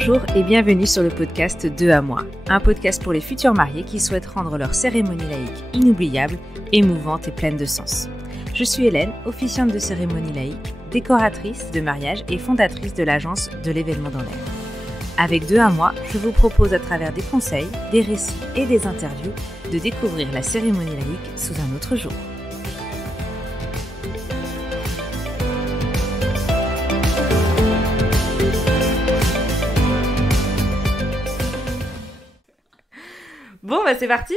Bonjour et bienvenue sur le podcast 2 à moi, un podcast pour les futurs mariés qui souhaitent rendre leur cérémonie laïque inoubliable, émouvante et pleine de sens. Je suis Hélène, officiante de cérémonie laïque, décoratrice de mariage et fondatrice de l'agence de l'événement dans l'air. Avec 2 à moi, je vous propose à travers des conseils, des récits et des interviews de découvrir la cérémonie laïque sous un autre jour. Bon, bah c'est parti.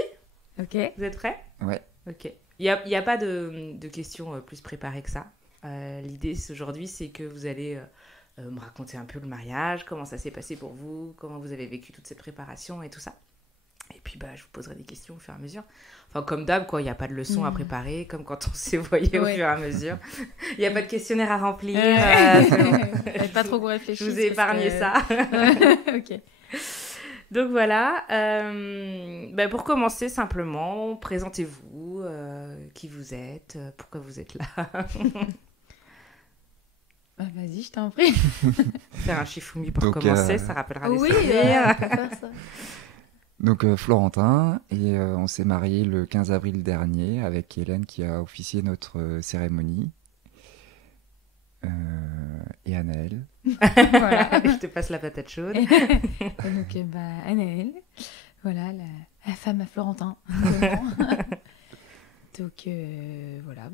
Ok. Vous êtes prêts? Ouais. Ok. Il y a pas de questions plus préparées que ça. L'idée aujourd'hui, c'est que vous allez me raconter un peu le mariage, comment ça s'est passé pour vous, comment vous avez vécu toute cette préparation et tout ça. Et puis, je vous poserai des questions au fur et à mesure. Enfin, comme d'hab, quoi, il n'y a pas de leçons à préparer, comme quand on s'est voyé au fur et à mesure. Il n'y a pas de questionnaire à remplir. Pas trop réfléchir. Je vous ai épargné ça. Ok. Donc voilà, pour commencer simplement, présentez-vous, qui vous êtes, pourquoi vous êtes là. Vas-y, je t'en prie. Faire un chifoumi pour commencer, ça rappellera des souvenirs. Oui, on peut faire ça. Donc Florentin, et on s'est mariés le 15 avril dernier avec Hélène qui a officié notre cérémonie. Et Anaëlle. Voilà, je te passe la patate chaude. Donc, Anaëlle, voilà, la femme à Florentin. Donc, voilà,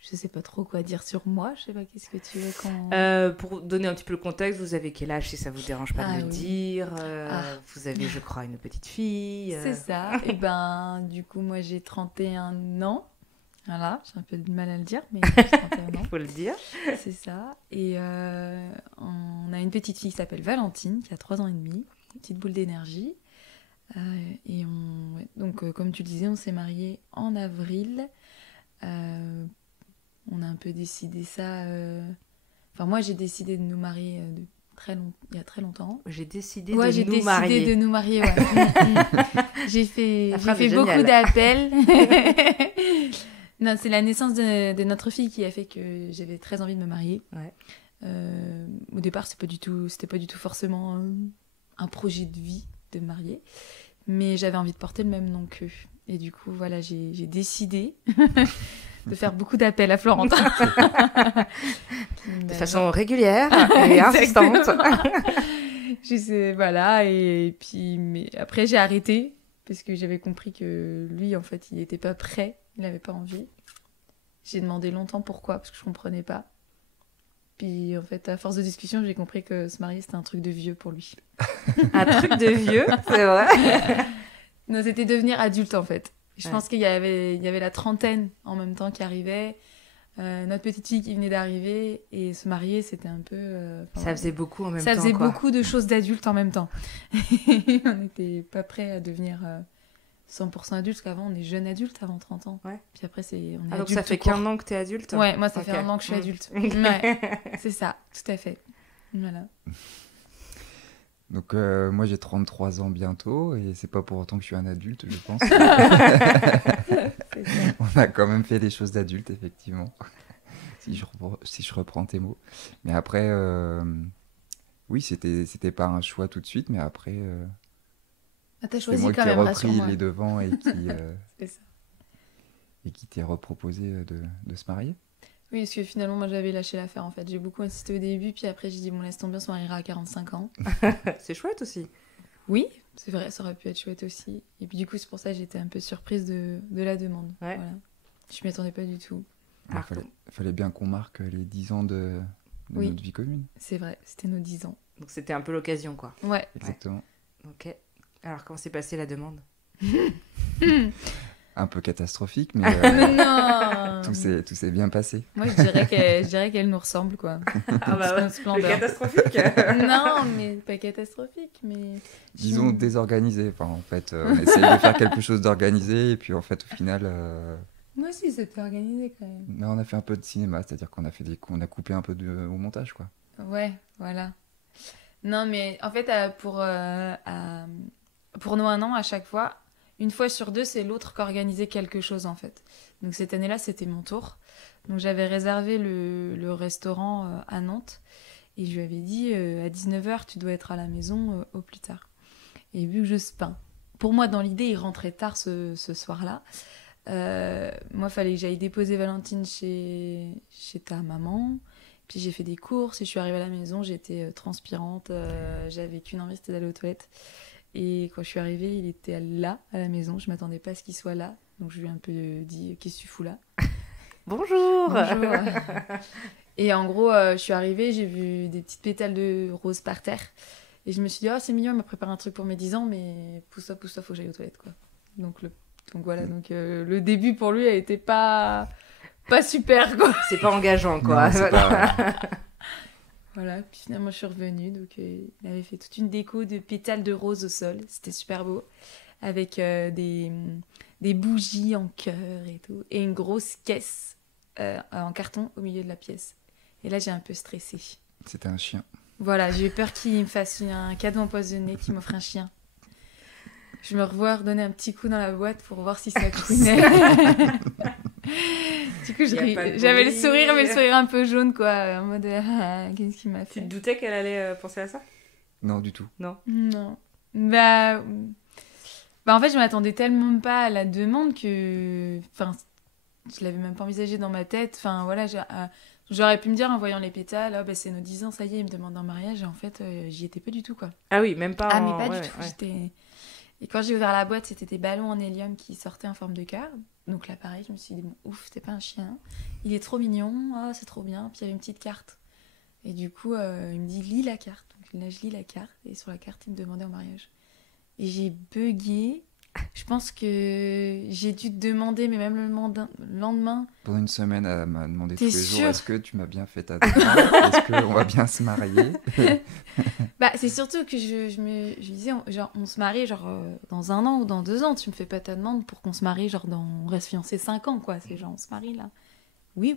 je sais pas trop quoi dire sur moi. Je sais pas, qu'est-ce que tu veux qu'on... Pour donner un petit peu le contexte, vous avez quel âge si ça vous dérange pas de le dire? Vous avez, je crois, une petite fille. C'est ça. Et du coup, moi, j'ai 31 ans. Voilà, j'ai un peu de mal à le dire, mais j'ai 31 ans. Il faut le dire. C'est ça. Et on a une petite fille qui s'appelle Valentine, qui a 3 ans et demi, une petite boule d'énergie. Donc, comme tu le disais, on s'est mariés en avril. On a un peu décidé ça... moi, j'ai décidé de nous marier il y a très longtemps. J'ai décidé de nous marier, ouais. J'ai fait beaucoup d'appels. Non, c'est la naissance de notre fille qui a fait que j'avais très envie de me marier. Ouais. Au départ, c'était pas du tout forcément un projet de vie de me marier, mais j'avais envie de porter le même nom qu'eux. Et du coup, voilà, j'ai décidé de faire beaucoup d'appels à Florentin. De façon régulière et insistante. Voilà, et puis mais après j'ai arrêté parce que j'avais compris que lui, en fait, il n'était pas prêt. Il n'avait pas envie. J'ai demandé longtemps pourquoi, parce que je ne comprenais pas. Puis, en fait, à force de discussion, j'ai compris que se marier, c'était un truc de vieux pour lui. Un truc de vieux, c'est vrai. Non, c'était devenir adulte, en fait. Je pense qu'il y avait la trentaine en même temps qui arrivait. Notre petite fille qui venait d'arriver. Et se marier, c'était un peu... ça faisait beaucoup en même temps, Ça faisait beaucoup de choses d'adultes en même temps. On n'était pas prêts à devenir... 100% adulte, parce qu'avant on est jeune adulte avant 30 ans. Ouais. Puis après on est adulte. Donc ça fait qu'un an que t'es adulte? Ouais, moi ça fait un an que je suis adulte. Ouais, c'est ça, tout à fait. Voilà. Donc moi j'ai 33 ans bientôt et c'est pas pour autant que je suis un adulte, je pense. On a quand même fait des choses d'adultes, effectivement. si je reprends tes mots. Mais après, oui, c'était pas un choix tout de suite, mais après... t'as choisi moi quand qui ai même, repris les devants et qui c'est ça. Et qui t'ai reproposé de se marier. Oui, parce que finalement moi j'avais lâché l'affaire en fait. J'ai beaucoup insisté au début, puis après j'ai dit bon, laisse tomber, on se mariera à 45 ans. C'est chouette aussi. Oui, c'est vrai, ça aurait pu être chouette aussi. Et puis du coup c'est pour ça que j'étais un peu surprise de la demande. Ouais. Voilà. Je m'y attendais pas du tout. Il fallait bien qu'on marque les 10 ans de notre vie commune. C'est vrai, c'était nos 10 ans. Donc c'était un peu l'occasion, quoi. Ouais. Exactement. Ok. Alors, comment s'est passée la demande? Un peu catastrophique, mais non. tout s'est bien passé. Moi, je dirais qu'elle nous ressemble, quoi. Le catastrophique. Non, mais pas catastrophique, mais... Disons désorganisé. Enfin, en fait, on essaye de faire quelque chose d'organisé, et puis en fait, au final... Moi aussi, c'était organisé, quand même. Non, on a fait un peu de cinéma, c'est-à-dire qu'on a coupé un peu au montage, quoi. Ouais, voilà. Non, mais en fait, pour nous, un an, à chaque fois, une fois sur deux, c'est l'autre qui organisait quelque chose, en fait. Donc cette année-là, c'était mon tour. Donc j'avais réservé le restaurant à Nantes. Et je lui avais dit, à 19h, tu dois être à la maison au plus tard. Et vu que pour moi, dans l'idée, il rentrait tard ce soir-là. Moi, il fallait que j'aille déposer Valentine chez ta maman. Puis j'ai fait des courses et je suis arrivée à la maison, j'étais transpirante, j'avais qu'une envie, c'était d'aller aux toilettes. Et quand je suis arrivée, il était là, à la maison, je m'attendais pas à ce qu'il soit là. Donc je lui ai un peu dit, qu'est-ce que tu fous là? Bonjour. Bonjour. Et en gros, je suis arrivée, j'ai vu des petites pétales de rose par terre. Et je me suis dit, oh, c'est mignon, il m'a préparé un truc pour mes 10 ans, mais pousse-toi, faut que j'aille aux toilettes, quoi. Donc voilà, le début pour lui a été pas super, quoi. C'est pas engageant, quoi. Non, c'est pas... Voilà, puis finalement je suis revenue, donc il avait fait toute une déco de pétales de rose au sol, c'était super beau, avec des bougies en cœur et tout, et une grosse caisse en carton au milieu de la pièce. Et là j'ai un peu stressé. C'était un chien. Voilà, j'ai eu peur qu'il me fasse un cadeau empoisonné, qu'il m'offre un chien. Je me revois redonner un petit coup dans la boîte pour voir si ça couinait. Du coup, j'avais le sourire, mais le sourire un peu jaune, quoi, en mode qu'est-ce qu'il m'a Tu fait? te doutais qu'elle allait penser à ça? Non, du tout. Non. Bah, en fait, je m'attendais tellement pas à la demande que, enfin, je l'avais même pas envisagé dans ma tête. Enfin, voilà, j'aurais pu me dire en voyant les pétales, oh, bah, c'est nos 10 ans, ça y est, il me demande un mariage, et en fait, j'y étais pas du tout, quoi. Ah oui, même pas. Mais pas ouais, du tout. ouais. Et quand j'ai ouvert la boîte, c'était des ballons en hélium qui sortaient en forme de cœur. Donc là, pareil, je me suis dit, bon, ouf, c'est pas un chien. Il est trop mignon, oh, c'est trop bien. Puis il y avait une petite carte. Et du coup, il me dit, lis la carte. Donc là, je lis la carte. Et sur la carte, il me demandait en mariage. Et j'ai bugué. Je pense que j'ai dû te demander, mais même le lendemain. Pendant une semaine, elle m'a demandé tous T'es les jours, sûre? est-ce que tu m'as bien fait ta demande? Est-ce qu'on va bien se marier? Bah, c'est surtout que je disais, genre, on se marie genre dans 1 an ou dans 2 ans. Tu me fais pas ta demande pour qu'on se marie, genre, on reste fiancés 5 ans, quoi. C'est genre, on se marie là. Oui.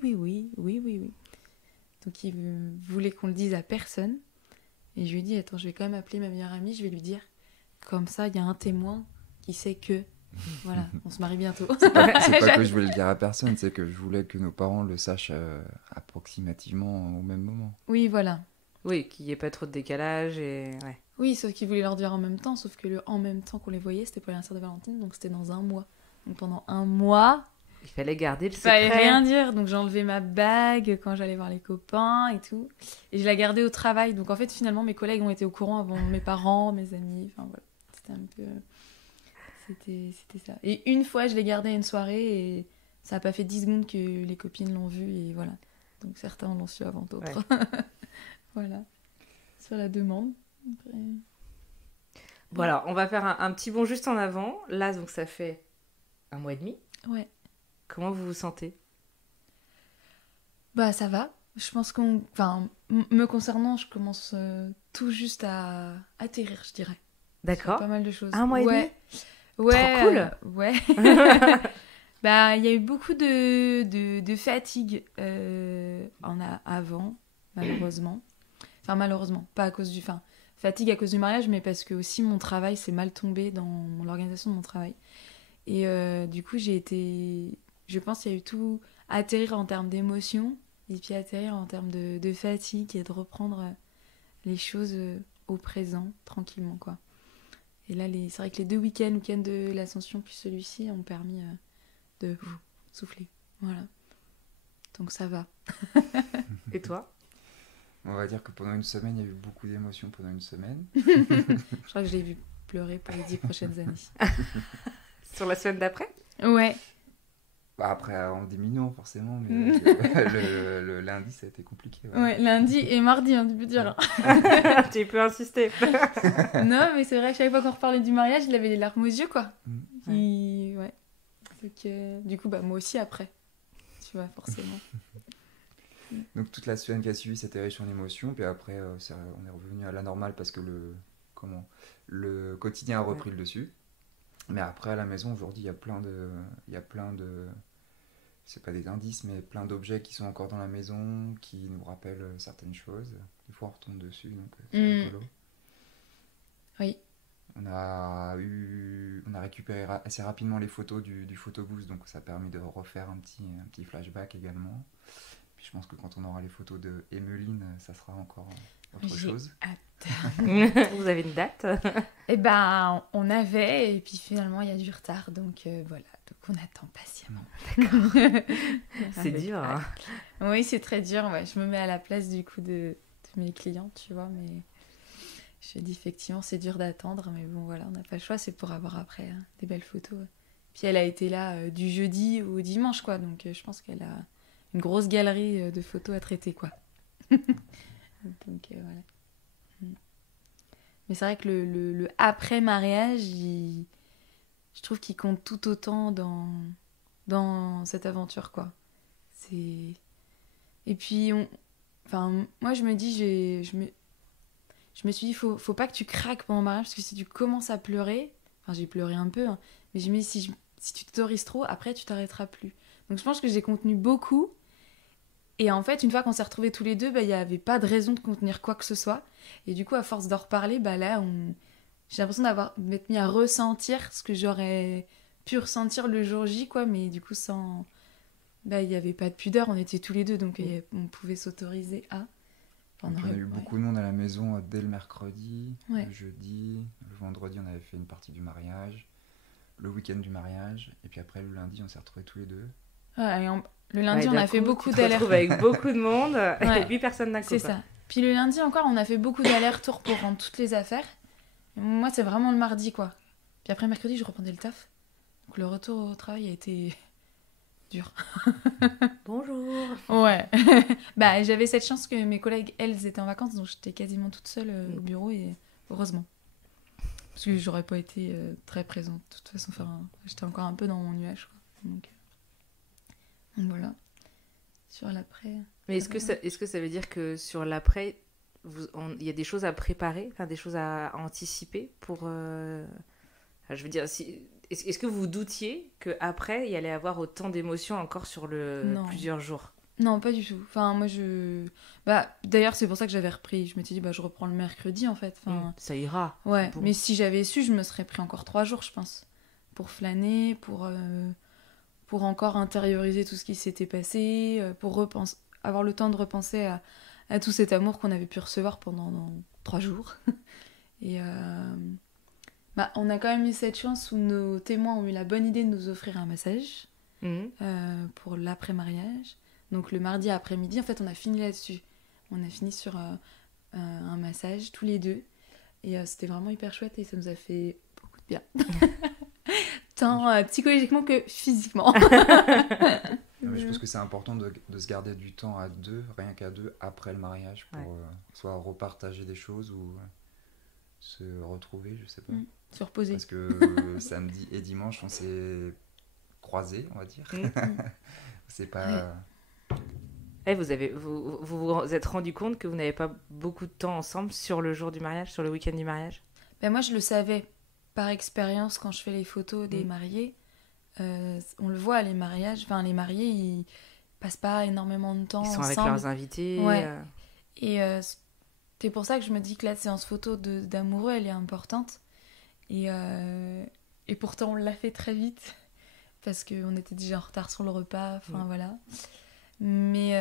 Donc, il voulait qu'on le dise à personne. Et je lui ai dit, attends, je vais quand même appeler ma meilleure amie, je vais lui dire. Comme ça, il y a un témoin qui sait que, voilà, on se marie bientôt. C'est pas que je voulais le dire à personne, c'est que je voulais que nos parents le sachent approximativement au même moment. Oui, voilà. Oui, qu'il n'y ait pas trop de décalage et... Ouais. Oui, sauf qu'il voulait leur dire en même temps, sauf que en même temps qu'on les voyait, c'était pour l'anniversaire de Valentine, donc c'était dans 1 mois. Donc pendant 1 mois, Il fallait garder le il fallait secret. rien dire. Donc j'ai enlevé ma bague quand j'allais voir les copains et tout. Et je la gardais au travail. Donc en fait, finalement, mes collègues ont été au courant avant mes parents, mes amis. Enfin voilà, c'était un peu... C'était ça. Et une fois, je l'ai gardée à une soirée et ça n'a pas fait 10 secondes que les copines l'ont vue et voilà. Donc certains l'ont su avant d'autres. Ouais. Voilà. Sur la demande. Après... Bon alors, on va faire un petit bond juste en avant. Là, donc ça fait 1 mois et demi. Ouais. Comment vous vous sentez? Bah ça va. Je pense me concernant, je commence tout juste à atterrir, je dirais. D'accord. Pas mal de choses. 1 mois et demi? Ouais. Trop cool. Ouais. Bah il y a eu beaucoup de fatigue avant, malheureusement. Enfin malheureusement, pas à cause fatigue à cause du mariage, mais parce que aussi mon travail s'est mal tombé dans l'organisation de mon travail. Et du coup je pense qu'il y a eu tout atterrir en termes d'émotion et puis atterrir en termes de fatigue et de reprendre les choses au présent, tranquillement, quoi. Et là, c'est vrai que les 2 week-ends de l'Ascension puis celui-ci ont permis de souffler. Voilà. Donc ça va. Et toi? On va dire que pendant une semaine, il y a eu beaucoup d'émotions pendant une semaine. Je crois que je l'ai vu pleurer pour les 10 prochaines années. Sur la semaine d'après? Ouais. Bah après, en diminuant forcément, mais le lundi, ça a été compliqué. Ouais, lundi et mardi, hein, tu peux dire. Tu peux insister. Non, mais c'est vrai que chaque fois qu'on reparlait du mariage, il avait les larmes aux yeux, quoi. Ouais. Donc, du coup, bah, moi aussi après. Tu vois, forcément. Donc toute la semaine qui a suivi, c'était riche en émotions. Puis après, on est revenu à la normale parce que le quotidien a repris le dessus. Mais après, à la maison, aujourd'hui, il y a plein de... C'est pas des indices, mais plein d'objets qui sont encore dans la maison, qui nous rappellent certaines choses. Des fois, on retombe dessus, donc c'est rigolo. Oui. On a récupéré assez rapidement les photos du photobooth, donc ça a permis de refaire un petit flashback également. Puis je pense que quand on aura les photos de Emeline, ça sera encore autre J'ai chose. Vous avez une date? Eh ben, on avait, et puis finalement, il y a du retard, donc voilà. Donc on attend patiemment. C'est dur. Hein. Oui, c'est très dur. Ouais. Je me mets à la place du coup de mes clients, tu vois, mais je dis effectivement, c'est dur d'attendre, mais bon, voilà, on n'a pas le choix, c'est pour avoir après des belles photos. Puis elle a été là du jeudi au dimanche, quoi, donc je pense qu'elle a une grosse galerie de photos à traiter, quoi. Donc voilà. Mais c'est vrai que le après-mariage, je trouve qu'il compte tout autant dans cette aventure, quoi. C'est... Et puis, enfin, moi, je me dis, je me suis dit, faut pas que tu craques pendant le mariage, parce que si tu commences à pleurer, enfin, j'ai pleuré un peu, hein, mais je me dis, si tu t'autorises trop, après, tu t'arrêteras plus. Donc, je pense que j'ai contenu beaucoup. Et en fait, une fois qu'on s'est retrouvés tous les deux, il n'y avait pas de raison de contenir quoi que ce soit. Et du coup, à force d'en reparler, là, j'ai l'impression de m'être mis à ressentir ce que j'aurais pu ressentir le jour J, quoi. Mais du coup, sans... il n'y avait pas de pudeur, on était tous les deux, donc on pouvait s'autoriser à... On a eu beaucoup de monde à la maison dès le mercredi, le jeudi, le vendredi, on avait fait une partie du mariage, le week-end du mariage, et puis après, le lundi, on s'est retrouvés tous les deux. Ouais, le lundi, on a fait beaucoup d'allers-retours. avec beaucoup de monde et 8 personnes d'un coup. C'est ça. Puis le lundi encore, on a fait beaucoup d'allers-retours pour rendre toutes les affaires. Et moi, c'est vraiment le mardi, quoi. Puis après, mercredi, je reprenais le taf. Donc le retour au travail a été dur. Bonjour. Ouais. J'avais cette chance que mes collègues, elles, étaient en vacances, donc j'étais quasiment toute seule au bureau, et heureusement. Parce que j'aurais pas été très présente. De toute façon, j'étais encore un peu dans mon nuage, quoi. Donc voilà. Sur l'après. Mais est-ce que ça veut dire que sur l'après, il y a des choses à préparer, enfin des choses à anticiper pour... je veux dire, est-ce que vous doutiez qu'après, il y allait avoir autant d'émotions encore sur plusieurs jours? Non, pas du tout. Enfin, moi, d'ailleurs, c'est pour ça que j'avais repris. Je m'étais dit, je reprends le mercredi, en fait. Enfin, ça ira. Ouais, bon. Mais si j'avais su, je me serais pris encore 3 jours, je pense. Pour flâner, pour encore intérioriser tout ce qui s'était passé, pour avoir le temps de repenser à tout cet amour qu'on avait pu recevoir pendant 3 jours. Et on a quand même eu cette chance où nos témoins ont eu la bonne idée de nous offrir un massage pour l'après-mariage. Donc le mardi après-midi, en fait, on a fini là-dessus. On a fini sur un massage, tous les deux. Et c'était vraiment hyper chouette et ça nous a fait beaucoup de bien. Tant psychologiquement que physiquement. Je pense que c'est important de se garder du temps à deux, rien qu'à deux, après le mariage, pour soit repartager des choses ou se retrouver, je sais pas. Se reposer. Parce que samedi et dimanche, on s'est croisés, on va dire. C'est pas... Vous vous êtes rendu compte que vous n'avez pas beaucoup de temps ensemble sur le jour du mariage, sur le week-end du mariage? Moi, je le savais par expérience quand je fais les photos des mariés. On le voit, les mariages, les mariés, ils passent pas énormément de temps ensemble. Ils sont avec leurs invités. Ouais. Et c'est pour ça que je me dis que la séance photo d'amoureux, elle est importante. Et pourtant, on l'a fait très vite parce qu'on était déjà en retard sur le repas. Enfin, voilà. Mais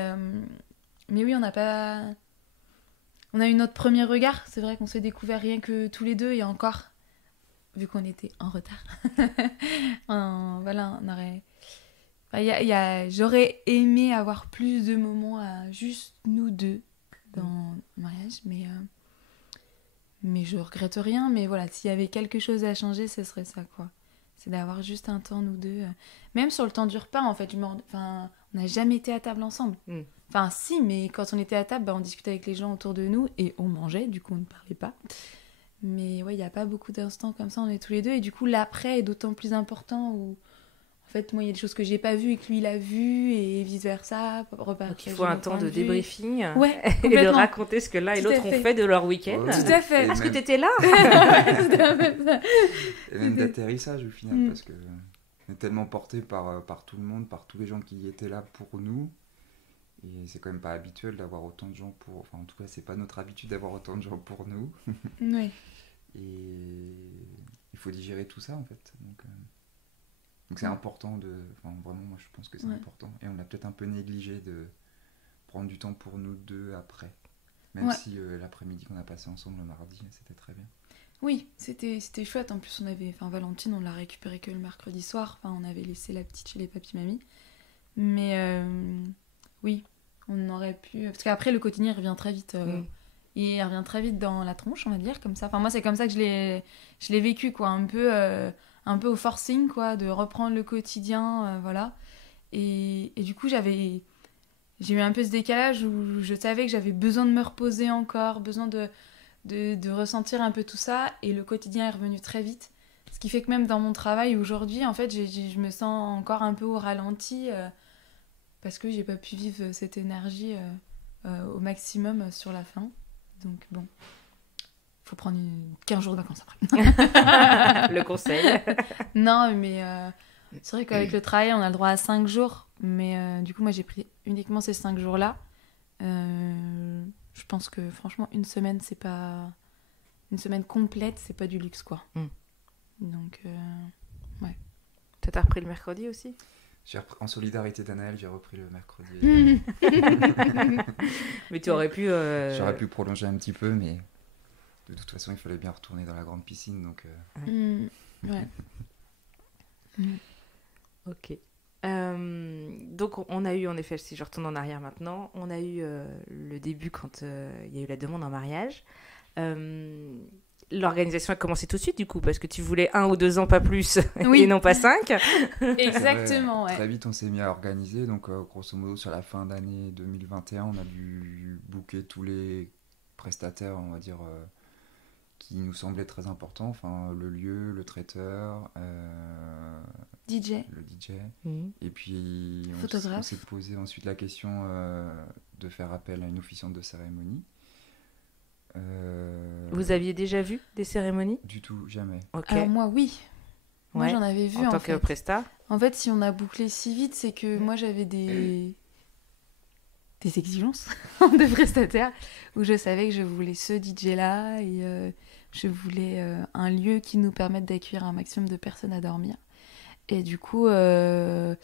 oui, on a eu notre premier regard. C'est vrai qu'on s'est découvert rien que tous les deux, et encore, vu qu'on était en retard. Voilà, on aurait... J'aurais aimé avoir plus de moments à juste nous deux dans le mariage, mais je regrette rien. Mais voilà, s'il y avait quelque chose à changer, ce serait ça, quoi. C'est d'avoir juste un temps, nous deux. Même sur le temps du repas, en fait, on n'a jamais été à table ensemble. Enfin, si, mais quand on était à table, on discutait avec les gens autour de nous et on mangeait, du coup, on ne parlait pas. Mais ouais, il n'y a pas beaucoup d'instants comme ça, on est tous les deux. Et du coup, l'après est d'autant plus important où, en fait, moi, il y a des choses que j'ai pas vues et que lui, il a vues et vice-versa. Donc, il faut un temps de débriefing et de raconter ce que l'un et l'autre ont fait de leur week-end. Tout à fait. Parce que t'étais là. Et même d'atterrissage, au final, parce que on est tellement porté par tout le monde, par tous les gens qui étaient là pour nous. Et c'est quand même pas habituel d'avoir autant de gens pour... Enfin, en tout cas, c'est pas notre habitude d'avoir autant de gens pour nous. Oui. Et il faut digérer tout ça, en fait. Donc c'est important de... Enfin, vraiment, moi, je pense que c'est important. Et on l'a peut-être un peu négligé prendre du temps pour nous deux après. Même Ouais. si l'après-midi qu'on a passé ensemble le mardi, c'était très bien. Oui, c'était chouette. En plus, Valentine, on l'a récupérée que le mercredi soir. Enfin, on avait laissé la petite chez les papy-mamies. Mais oui, on aurait pu... Parce qu'après, le quotidien, il revient très vite. Il revient très vite dans la tronche, on va dire, comme ça. Enfin, moi, c'est comme ça que je l'ai vécu, quoi. Un peu au forcing, quoi, de reprendre le quotidien, voilà. Et du coup, j'ai eu un peu ce décalage où je savais que j'avais besoin de me reposer encore, besoin de ressentir un peu tout ça, et le quotidien est revenu très vite. Ce qui fait que même dans mon travail aujourd'hui, en fait, je me sens encore un peu au ralenti parce que j'ai pas pu vivre cette énergie au maximum sur la fin. Donc bon, faut prendre 15 jours de vacances après. Le conseil. Non, mais c'est vrai qu'avec le travail, on a le droit à 5 jours, mais du coup, moi, j'ai pris uniquement ces 5 jours-là. Je pense que franchement, une semaine complète, c'est pas du luxe, quoi. Donc, ouais. T'as repris le mercredi aussi? En solidarité d'Anaël, j'ai repris le mercredi. Mais tu aurais pu... J'aurais pu prolonger un petit peu, mais de toute façon, il fallait bien retourner dans la grande piscine, donc... Ouais. Ok. Donc on a eu en effet, si je retourne en arrière maintenant, on a eu le début quand il y a eu la demande en mariage. L'organisation a commencé tout de suite du coup parce que tu voulais 1 ou 2 ans pas plus Oui. et non pas 5. Exactement, ouais. Très vite on s'est mis à organiser, donc grosso modo sur la fin d'année 2021 on a dû booker tous les prestataires, on va dire, qui nous semblaient très importants, enfin le lieu, le traiteur, DJ. le DJ. Et puis Photographe. on s'est posé ensuite la question de faire appel à une officiante de cérémonie. Vous aviez déjà vu des cérémonies? Du tout, jamais. Ok. Alors moi, oui. Moi, Ouais. j'en avais vu, En tant que presta. En fait, si on a bouclé si vite, c'est que moi, j'avais des exigences de prestataires où je savais que je voulais ce DJ-là et je voulais un lieu qui nous permette d'accueillir un maximum de personnes à dormir. Et du coup, je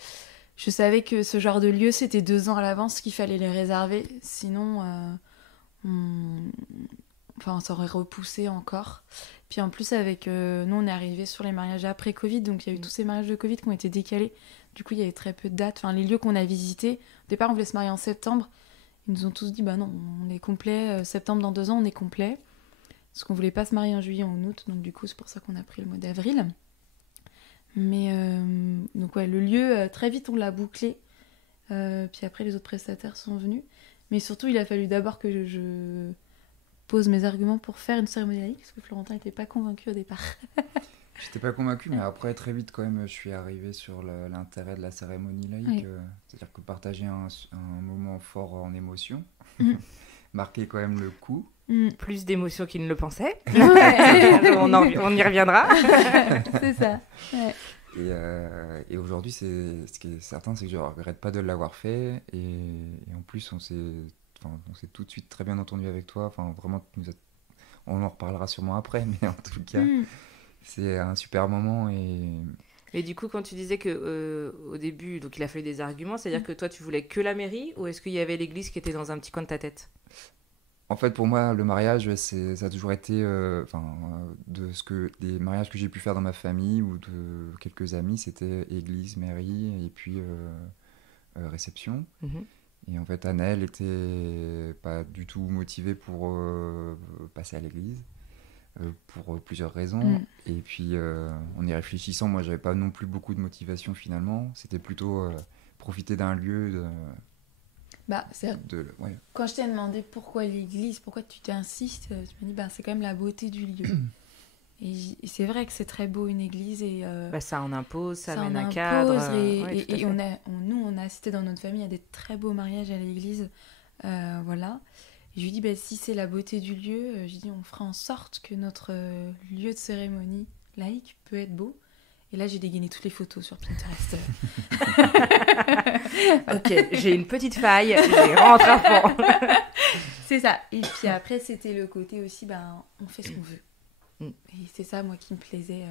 savais que ce genre de lieu, c'était 2 ans à l'avance qu'il fallait les réserver. Sinon, ça aurait repoussé encore. Puis en plus, avec nous, on est arrivé sur les mariages après Covid, donc il y a eu tous ces mariages de Covid qui ont été décalés. Du coup, il y avait très peu de dates. Enfin, les lieux qu'on a visités, au départ, on voulait se marier en septembre. Ils nous ont tous dit, bah non, on est complet. Septembre, dans 2 ans, on est complet. Parce qu'on voulait pas se marier en juillet, en août. Donc du coup, c'est pour ça qu'on a pris le mois d'avril. Mais donc ouais, le lieu, très vite, on l'a bouclé. Puis après, les autres prestataires sont venus. Mais surtout, il a fallu d'abord que je pose mes arguments pour faire une cérémonie laïque, parce que Florentin n'était pas convaincu au départ. J'étais pas convaincu, mais après, très vite, quand même, je suis arrivé sur l'intérêt de la cérémonie laïque. Oui. C'est-à-dire que partager un moment fort en émotion, marquer quand même le coup. Plus d'émotions qu'il ne le pensait. Ouais. on y reviendra. C'est ça. Ouais. Et aujourd'hui, ce qui est certain, c'est que je ne regrette pas de l'avoir fait. Et en plus, on s'est tout de suite très bien entendu avec toi. Enfin, vraiment, on en reparlera sûrement après, mais en tout cas, c'est un super moment. Et du coup, quand tu disais que au début, donc il a fallu des arguments, c'est-à-dire que toi, tu voulais que la mairie, ou est-ce qu'il y avait l'église qui était dans un petit coin de ta tête? En fait, pour moi, le mariage, ça a toujours été, des mariages que j'ai pu faire dans ma famille ou de quelques amis, c'était église, mairie et puis réception. Et en fait, Anaël était pas du tout motivée pour passer à l'église, pour plusieurs raisons. Et puis, en y réfléchissant, moi, j'avais pas non plus beaucoup de motivation finalement. C'était plutôt profiter d'un lieu. Quand je t'ai demandé pourquoi l'église, pourquoi tu t'insistes, tu m'as dit c'est quand même la beauté du lieu. Et c'est vrai que c'est très beau une église et ça en impose, ça amène un impose, cadre. Et on a assisté dans notre famille à des très beaux mariages à l'église, voilà. Et je lui dis si c'est la beauté du lieu, je dis on fera en sorte que notre lieu de cérémonie laïque peut être beau. Et là, j'ai dégainé toutes les photos sur Pinterest. Ok, j'ai une petite faille, j'ai rentre à fond. C'est ça. Et puis après, c'était le côté aussi, on fait ce qu'on veut. Et c'est ça, moi, qui me plaisait.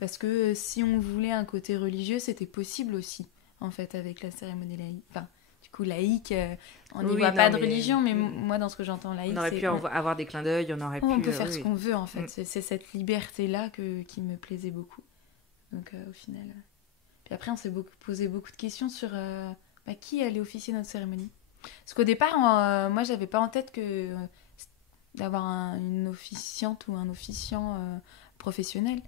Parce que si on voulait un côté religieux, c'était possible aussi, en fait, avec la cérémonie laïque. Enfin, du coup, laïque, on n'y Oui, voit non, pas de mais- religion, mais moi, dans ce que j'entends laïque, On aurait c'est... pu avoir des clins d'œil, on aurait pu... on peut faire ce oui. qu'on veut, en fait. Mm. C'est cette liberté-là qui me plaisait beaucoup. Donc, au final... Puis après, on s'est posé beaucoup de questions sur qui allait officier notre cérémonie. Parce qu'au départ, moi, j'avais pas en tête d'avoir une officiante ou un officiant professionnel.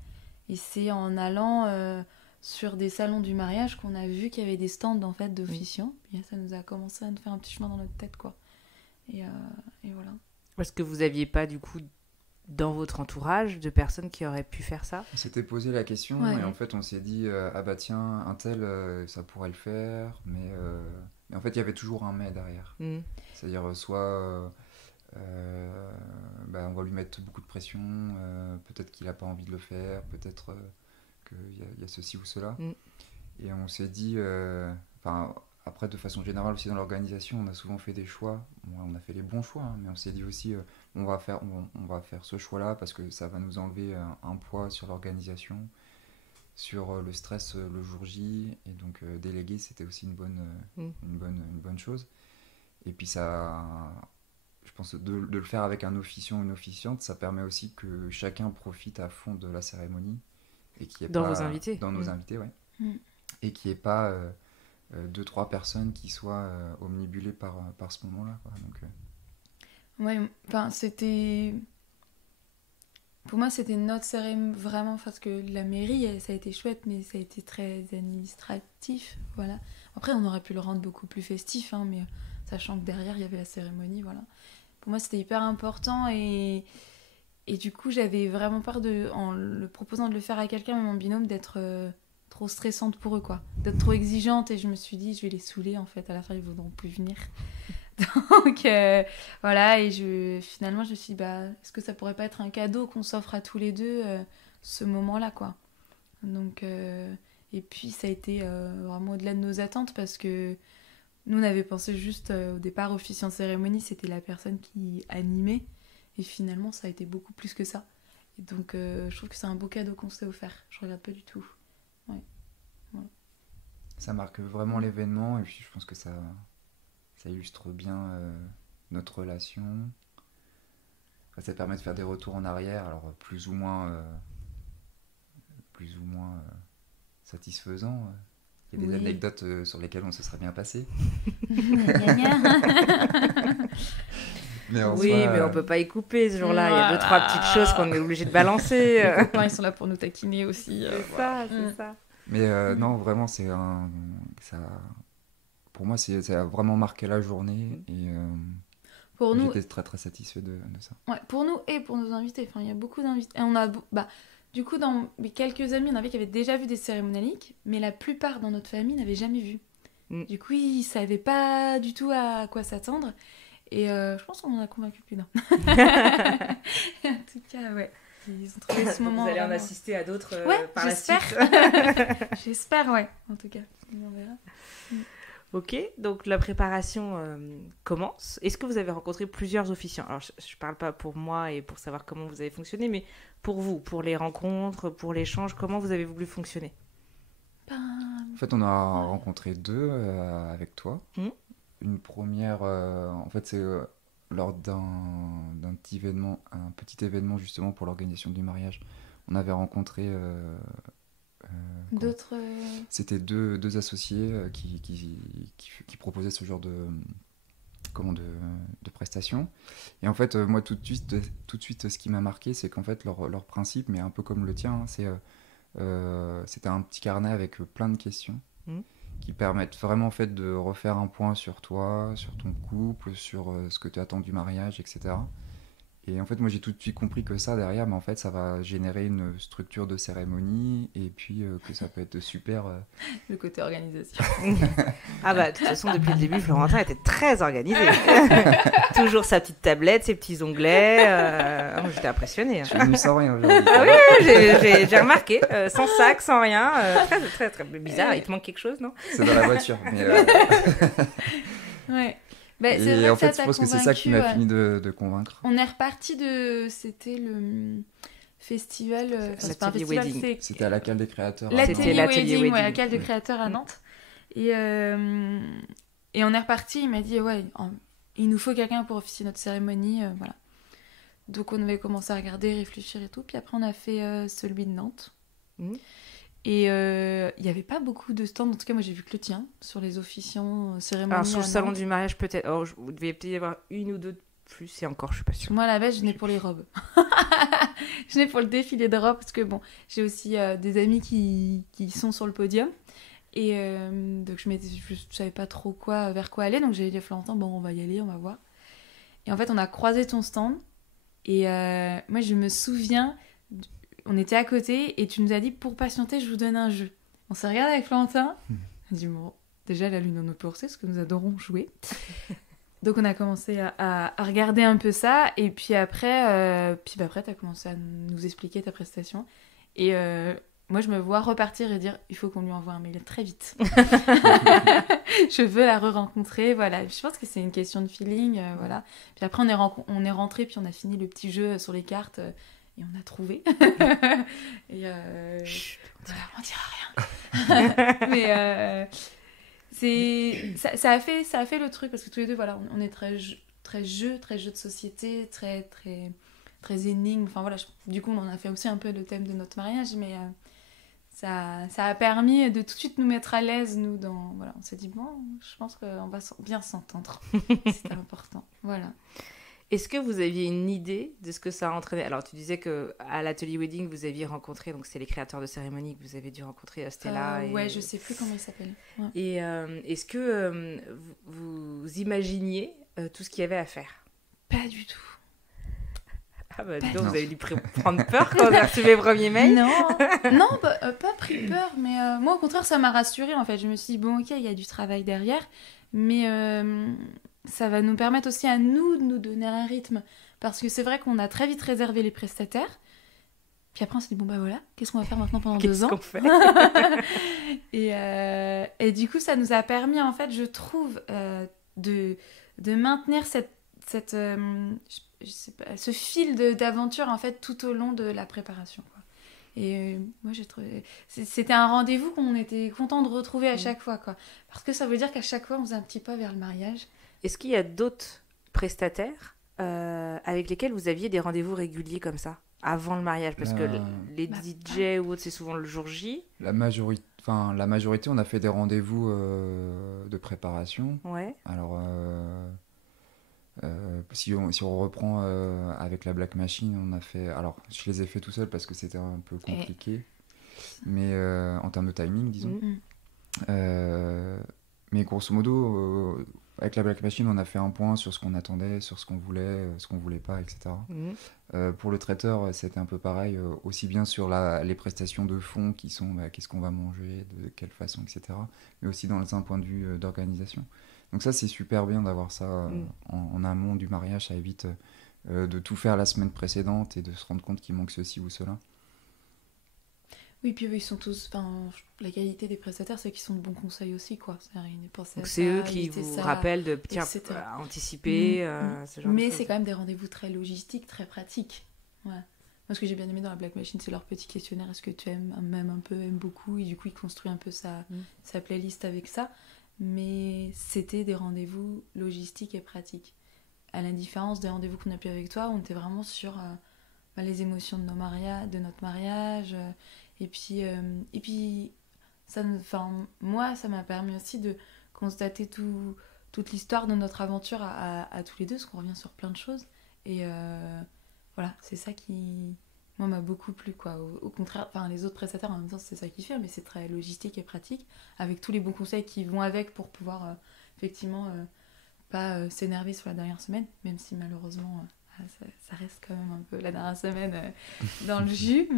Et c'est en allant sur des salons du mariage qu'on a vu qu'il y avait des stands en fait d'officiants. Puis ça nous a commencé à nous faire un petit chemin dans notre tête, quoi. Et voilà. Est-ce que vous aviez pas, du coup, dans votre entourage, de personnes qui auraient pu faire ça? On s'était posé la question Ouais. et en fait on s'est dit ah bah tiens un tel ça pourrait le faire mais en fait il y avait toujours un mais derrière. Mm. C'est-à-dire soit on va lui mettre beaucoup de pression, peut-être qu'il n'a pas envie de le faire, peut-être qu'il y a ceci ou cela. Mm. Et on s'est dit, après de façon générale aussi dans l'organisation, on a souvent fait des choix, on a fait les bons choix, hein, mais on s'est dit aussi on va faire ce choix-là parce que ça va nous enlever un poids sur l'organisation, sur le stress le jour J, et donc déléguer c'était aussi une bonne chose. Et puis ça, je pense de le faire avec un officiant ou une officiante, ça permet aussi que chacun profite à fond de la cérémonie et qu'il y ait Dans pas, vos invités. dans nos invités, ouais. Mm. Et qu'il n'y ait pas 2-3 personnes qui soient omnibulées par ce moment-là, quoi. Donc, Ouais, enfin, c'était... Pour moi, c'était notre cérémonie, vraiment, parce que la mairie, ça a été chouette, mais ça a été très administratif, voilà. Après, on aurait pu le rendre beaucoup plus festif, hein, mais sachant que derrière, il y avait la cérémonie, voilà. Pour moi, c'était hyper important, et du coup, j'avais vraiment peur, en le proposant de le faire à quelqu'un, même mon binôme, d'être trop stressante pour eux, quoi. D'être trop exigeante, et je me suis dit, je vais les saouler, en fait, à la fin, ils ne voudront plus venir. Donc voilà, et finalement je me suis dit, est-ce que ça pourrait pas être un cadeau qu'on s'offre à tous les deux ce moment-là, quoi. Donc et puis ça a été vraiment au-delà de nos attentes, parce que nous on avait pensé juste au départ officiant de cérémonie, c'était la personne qui animait, et finalement ça a été beaucoup plus que ça. Et donc je trouve que c'est un beau cadeau qu'on s'est offert, je regrette pas du tout. Ouais. Voilà. ça marque vraiment l'événement, et puis je pense que ça illustre bien notre relation. Enfin, ça permet de faire des retours en arrière, alors plus ou moins satisfaisants. Il y a des anecdotes sur lesquelles on se serait bien passé. Mais mais on peut pas y couper ce jour-là. Il y a 2-3 petites choses qu'on est obligé de balancer. Les copains, ils sont là pour nous taquiner aussi. C'est ça. Mais non, vraiment, pour moi, ça a vraiment marqué la journée, et Pour nous, j'étais très très satisfait de ça. ouais, pour nous et pour nos invités. Enfin, il y a beaucoup d'invités. Et on a, du coup, dans mes quelques amis, il y en avait qui avaient déjà vu des cérémonies laïques, mais la plupart dans notre famille n'avaient jamais vu. Mm. Du coup, ils savaient pas du tout à quoi s'attendre. Et je pense qu'on en a convaincu plus d'un. En tout cas, ouais. Ils ont trouvé ce moment. Vous allez en vraiment- assister à d'autres par j'espère. la suite. J'espère, ouais. En tout cas, on verra. Ok, donc la préparation commence. Est-ce que vous avez rencontré plusieurs officiants? Alors, je ne parle pas pour moi et pour savoir comment vous avez fonctionné, mais pour vous, pour les rencontres, pour l'échange, comment vous avez voulu fonctionner? En fait, on a rencontré 2 avec toi. Mhm. Une première, en fait, c'est lors d'un petit événement justement pour l'organisation du mariage. On avait rencontré D'autres. c'était deux associés qui proposaient ce genre de prestations. Et en fait, moi, tout de suite, ce qui m'a marqué, c'est qu'en fait, leur principe, mais un peu comme le tien, hein, c'était un petit carnet avec plein de questions qui permettent vraiment en fait, de refaire un point sur toi, sur ton couple, sur ce que tu attends du mariage, etc. Et en fait, moi, j'ai tout de suite compris que ça, derrière, mais en fait, ça va générer une structure de cérémonie, et puis que ça peut être super... Le côté organisation. Ah bah, de toute façon, depuis le début, Florentin était très organisé. Toujours sa petite tablette, ses petits onglets. Moi, j'étais impressionnée. Je suis venu sans rien aujourd'hui. Ah oui, j'ai remarqué. Sans sac, sans rien. Très, très, très bizarre. Il te manque quelque chose, non? C'est dans la voiture. Mais, Ouais. Bah, c'est et vrai en que fait, ça je pense que c'est ça qui convaincu, m'a ouais. fini de convaincre. On est reparti de... C'était le festival... c'est pas un l'atelier festival, wedding. c'est C'était à la cale des créateurs. C'était l'atelier l'atelier wedding, ouais, wedding. la cale de créateurs à Nantes. Et Et on est reparti, il m'a dit, ouais, il nous faut quelqu'un pour officier notre cérémonie, voilà. Donc on avait commencé à regarder, réfléchir et tout, puis après on a fait celui de Nantes. Et il n'y avait pas beaucoup de stands, en tout cas moi j'ai vu que le tien, sur les officiants cérémonies. Alors sur le à salon Nantes. du mariage peut-être, alors vous devez peut-être y avoir une ou deux de plus, et encore je suis pas sûre. Moi à la base je venais pour les robes. Je venais pour le défilé de robes, parce que bon, j'ai aussi des amis qui sont sur le podium. Et donc je savais pas trop vers quoi aller, donc j'ai dit à Florentin, bon on va y aller, on va voir. Et en fait on a croisé ton stand, et moi je me souviens, on était à côté, et tu nous as dit, pour patienter, je vous donne un jeu. On s'est regardé avec Florentin, on a dit, bon, déjà la lune dans nos pensées, parce que nous adorons jouer. Donc on a commencé à regarder un peu ça, et puis après, tu as commencé à nous expliquer ta prestation. Et moi je me vois repartir et dire, il faut qu'on lui envoie un mail très vite. Je veux la re-rencontrer, voilà. Je pense que c'est une question de feeling, voilà. Puis après on est rentré, puis on a fini le petit jeu sur les cartes, et on a trouvé. Et voilà, on dira rien. Mais ça a fait le truc, parce que tous les deux, voilà, on est très jeu de société, très énigme. Enfin voilà, du coup on en a fait aussi un peu le thème de notre mariage, mais ça a permis de tout de suite nous mettre à l'aise, nous, voilà, on s'est dit, bon, je pense qu'on va bien s'entendre. C'était important, voilà. Est-ce que vous aviez une idée de ce que ça a entraîné? Alors, tu disais qu'à l'atelier wedding, vous aviez rencontré, donc c'est les créateurs de cérémonie que vous avez dû rencontrer, Stella. Ouais, je sais plus comment ils s'appellent. Ouais. Et est-ce que vous imaginiez tout ce qu'il y avait à faire? Pas du tout. Ah bah, dis donc, vous avez dû prendre peur quand vous avez reçu les premiers mails? Non, pas pris peur, mais moi, au contraire, ça m'a rassurée, en fait. Je me suis dit, bon, ok, il y a du travail derrière, mais ça va nous permettre aussi à nous de nous donner un rythme. Parce que c'est vrai qu'on a très vite réservé les prestataires. Puis après, on s'est dit, bon, bah voilà, qu'est-ce qu'on va faire maintenant pendant 2 ans? Qu'est-ce qu'on fait? Et du coup, ça nous a permis, en fait, je trouve, de maintenir je sais pas, ce fil d'aventure, en fait, tout au long de la préparation, quoi. Et moi, j'ai trouvé... C'était un rendez-vous qu'on était content de retrouver à chaque fois, quoi. Parce que ça veut dire qu'à chaque fois, on faisait un petit pas vers le mariage. Est-ce qu'il y a d'autres prestataires avec lesquels vous aviez des rendez-vous réguliers comme ça, avant le mariage? Parce que les DJ ou autres, c'est souvent le jour J. La majorité, on a fait des rendez-vous de préparation. Ouais. Alors, si on reprend avec la Black Machine, on a fait... Alors, je les ai fait tout seul parce que c'était un peu compliqué. Mais en termes de timing, disons. Mais grosso modo... avec la Black Machine, on a fait un point sur ce qu'on attendait, sur ce qu'on voulait, ce qu'on voulait pas, etc. Pour le traiteur, c'était un peu pareil, aussi bien sur les prestations de fond qui sont qu'est-ce qu'on va manger, de quelle façon, etc. Mais aussi dans un point de vue d'organisation. Donc ça, c'est super bien d'avoir ça en amont du mariage. Ça évite de tout faire la semaine précédente et de se rendre compte qu'il manque ceci ou cela. Oui, puis eux, ils sont tous... la qualité des prestataires, c'est qu'ils sont de bons conseils aussi, quoi. Donc c'est eux qui vous rappellent de anticiper ce genre de Mais choses. c'est quand même des rendez-vous très logistiques, très pratiques. Ouais. Moi, ce que j'ai bien aimé dans la Black Machine, c'est leur petit questionnaire. Est-ce que tu aimes un peu, aimes beaucoup? Et du coup, il construit un peu sa playlist avec ça. Mais c'était des rendez-vous logistiques et pratiques. À la différence des rendez-vous qu'on a pu avec toi, on était vraiment sur les émotions de notre mariage. Et puis moi, ça m'a permis aussi de constater toute l'histoire de notre aventure à tous les deux, parce qu'on revient sur plein de choses. Et voilà, c'est ça qui, moi, m'a beaucoup plu, quoi. Au contraire, les autres prestataires, en même temps, c'est ça qu'ils font, mais c'est très logistique et pratique, avec tous les bons conseils qui vont avec pour pouvoir, effectivement, pas s'énerver sur la dernière semaine, même si malheureusement, ça reste quand même un peu la dernière semaine dans le jus,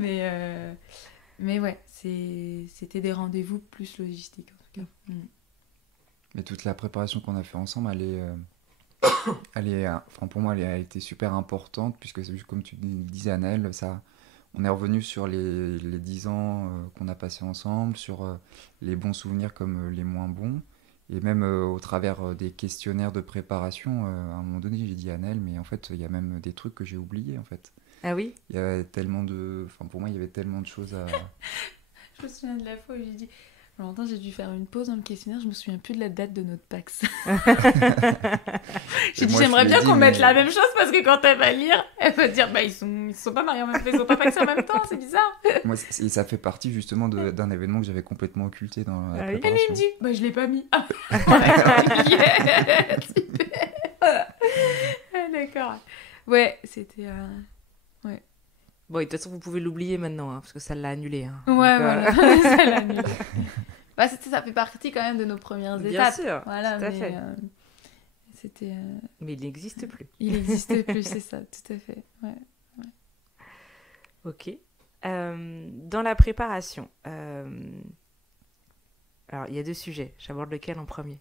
mais ouais, c'était des rendez-vous plus logistiques, en tout cas. Mais toute la préparation qu'on a fait ensemble, pour moi, elle a été super importante, puisque, comme tu disais, Anaëlle, on est revenu sur les 10 ans qu'on a passés ensemble, sur les bons souvenirs comme les moins bons, et même au travers des questionnaires de préparation, à un moment donné, j'ai dit à Anaëlle, mais en fait, il y a même des trucs que j'ai oubliés, en fait. Ah oui? Il y avait tellement de... pour moi, il y avait tellement de choses à... Je me souviens de la fois où j'ai dit... longtemps, j'ai dû faire une pause dans le questionnaire, je me souviens plus de la date de notre Pax. J'ai dit, j'aimerais bien qu'on mette la même chose parce que quand elle va lire, elle va dire, bah ils sont pas mariés en même temps, ils sont pas paxés en même temps, c'est bizarre. Moi, ça fait partie justement d'un événement que j'avais complètement occulté dans la Et lui, préparation. il me dit, bah je l'ai pas mis. Ah, d'accord, super. Ah, d'accord. Ouais, c'était... Bon, et de toute façon, vous pouvez l'oublier maintenant, hein, parce que ça l'a annulé. Hein. Ouais, Donc, voilà, ça l'a annulé. Bah, ça fait partie quand même de nos premières Bien étapes. sûr, Voilà, tout à fait. C'était... Mais il n'existe plus. Il n'existe plus, c'est ça, tout à fait. Ouais. Ok. Dans la préparation, alors il y a 2 sujets, j'aborde lequel en premier.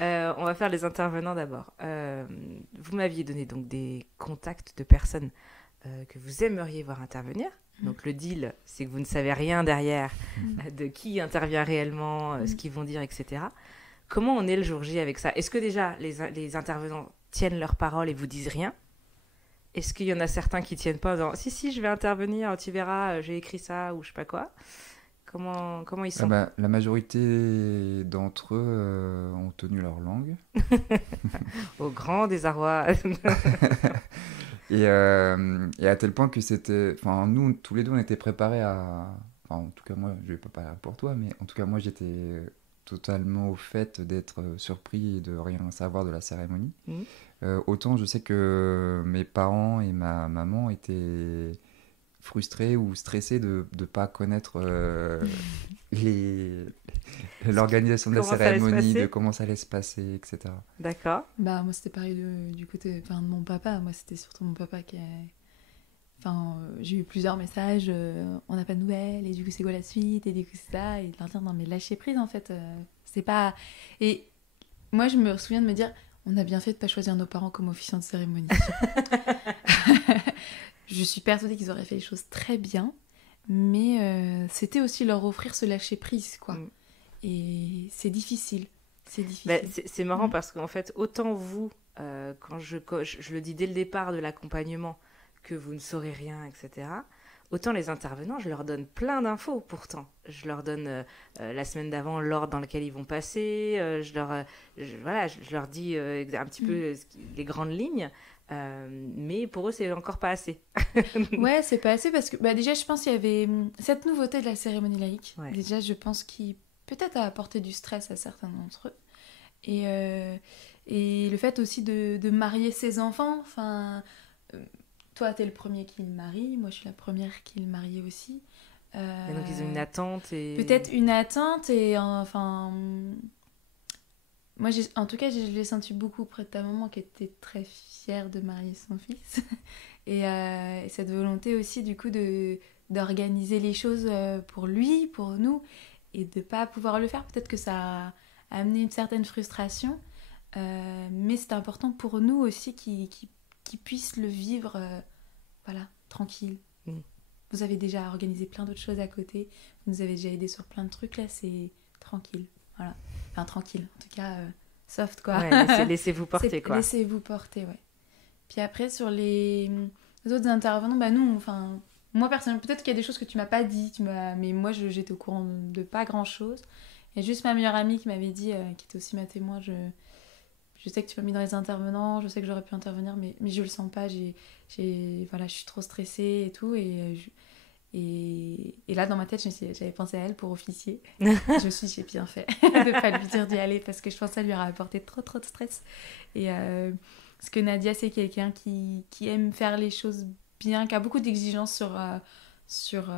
On va faire les intervenants d'abord. Vous m'aviez donné donc des contacts de personnes que vous aimeriez voir intervenir. Donc le deal, c'est que vous ne savez rien derrière de qui intervient réellement, ce qu'ils vont dire, etc. Comment on est le jour J avec ça? Est-ce que déjà les intervenants tiennent leur parole et vous disent rien? Est-ce qu'il y en a certains qui tiennent pas en disant « Si, je vais intervenir, tu verras, j'ai écrit ça » ou je sais pas quoi. Comment ils sont? La majorité d'entre eux ont tenu leur langue. Au grand désarroi. Et à tel point que c'était... Enfin, nous, tous les deux, on était préparés à... Enfin, en tout cas, moi, je vais pas parler pour toi, mais en tout cas, moi, j'étais totalement au fait d'être surpris et de rien savoir de la cérémonie. Autant je sais que mes parents et ma maman étaient frustrés ou stressés de ne pas connaître l'organisation de la cérémonie, de comment ça allait se passer, etc. D'accord. Bah, moi, c'était pareil du côté de mon papa. Moi, c'était surtout mon papa qui a... Enfin, j'ai eu plusieurs messages, on n'a pas de nouvelles, et du coup, c'est quoi la suite? Et du coup, c'est ça. Et de leur dire, non, mais lâchez prise, en fait. C'est pas... Et moi, je me souviens de me dire, on a bien fait de pas choisir nos parents comme officiants de cérémonie. Je suis persuadée qu'ils auraient fait les choses très bien, mais c'était aussi leur offrir ce lâcher prise, quoi. Et c'est difficile. C'est difficile. Bah, c'est marrant parce qu'en fait, autant vous, quand je le dis dès le départ de l'accompagnement, que vous ne saurez rien, etc. Autant les intervenants, je leur donne plein d'infos pourtant. Je leur donne la semaine d'avant l'ordre dans lequel ils vont passer, je leur dis un petit peu les grandes lignes, mais pour eux, c'est encore pas assez. Ouais, c'est pas assez parce que déjà, je pense qu'il y avait cette nouveauté de la cérémonie laïque. Ouais. Déjà, je pense qu'il peut-être a apporté du stress à certains d'entre eux. Et le fait aussi de marier ses enfants, enfin... Toi, t'es le premier qui le marie, moi je suis la première qui le mariait aussi. Et donc ils ont une attente et... Peut-être une attente et enfin... Moi, en tout cas, je l'ai senti beaucoup auprès de ta maman qui était très fière de marier son fils. Et cette volonté aussi du coup d'organiser les choses pour lui, pour nous, et de pas pouvoir le faire. Peut-être que ça a amené une certaine frustration, mais c'est important pour nous aussi qui puissent le vivre tranquille. Vous avez déjà organisé plein d'autres choses à côté, vous nous avez déjà aidé sur plein de trucs, là c'est tranquille, voilà. Enfin tranquille, en tout cas soft quoi. Ouais, laissez-vous porter quoi. Laissez-vous porter, ouais. Puis après sur les autres intervenants, nous, enfin moi personnellement, peut-être qu'il y a des choses que tu m'as pas dit, mais moi j'étais au courant de pas grand chose. Il y a juste ma meilleure amie qui m'avait dit, qui était aussi ma témoin, je sais que tu m'as mis dans les intervenants, je sais que j'aurais pu intervenir, mais je le sens pas, je suis trop stressée et tout, et là dans ma tête j'avais pensé à elle pour officier. Je me suis dit, j'ai bien fait de pas lui dire d'y aller parce que je pense que ça lui aurait apporté trop de stress. Et parce que Nadia c'est quelqu'un qui aime faire les choses bien, qui a beaucoup d'exigences sur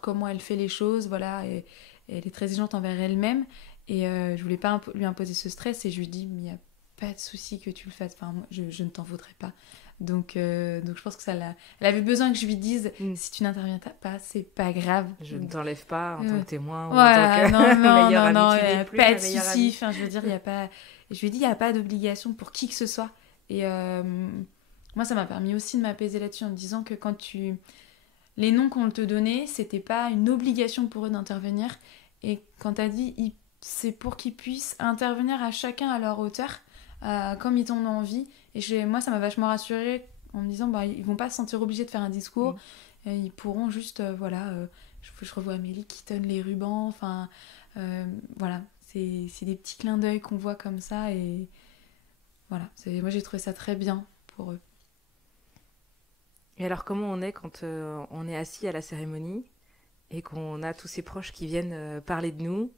comment elle fait les choses, voilà, et elle est très exigeante envers elle-même. Et je voulais pas lui imposer ce stress et je lui dis, mais il n'y a pas de souci que tu le fasses, enfin, moi, je ne t'en voudrais pas. Donc je pense que elle avait besoin que je lui dise, si tu n'interviens pas, c'est pas grave. Je ne t'enlève pas en tant que témoin. Voilà, ou en tant que meilleure non, amie, il n'y a plus pas la de meilleure souci. amie. Enfin, je veux dire, il y a pas... Je lui ai dit, il n'y a pas d'obligation pour qui que ce soit. Et moi, ça m'a permis aussi de m'apaiser là-dessus en me disant que les noms qu'on te donnait, c'était pas une obligation pour eux d'intervenir. Et quand tu as dit, c'est pour qu'ils puissent intervenir à chacun à leur hauteur, comme ils en ont envie. Et moi, ça m'a vachement rassurée en me disant, ils vont pas se sentir obligés de faire un discours. Ils pourront juste, je revois Amélie qui donne les rubans. Enfin, voilà, c'est des petits clins d'œil qu'on voit comme ça. Et voilà, moi j'ai trouvé ça très bien pour eux. Et alors, comment on est quand on est assis à la cérémonie et qu'on a tous ces proches qui viennent parler de nous,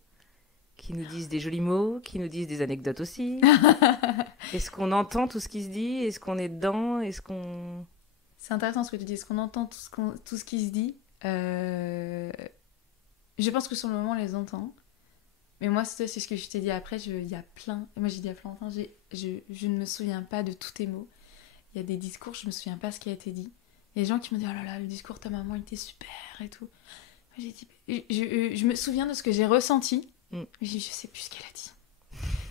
qui nous disent des jolis mots, qui nous disent des anecdotes aussi? Est-ce qu'on entend tout ce qui se dit? Est-ce qu'on est dedans? Est-ce qu'on... C'est intéressant ce que tu dis. Est-ce qu'on entend tout ce qui se dit? Je pense que sur le moment, on les entend. Mais moi, c'est ce que je t'ai dit après. Il y a plein... Moi, j'ai dit à Florentin, je ne me souviens pas de tous tes mots. Il y a des discours, je ne me souviens pas ce qui a été dit. Il y a des gens qui me disent « Oh là là, le discours de ta maman, il était super et tout. » Moi, j'ai dit... Je me souviens de ce que j'ai ressenti. Mais je sais plus ce qu'elle a dit.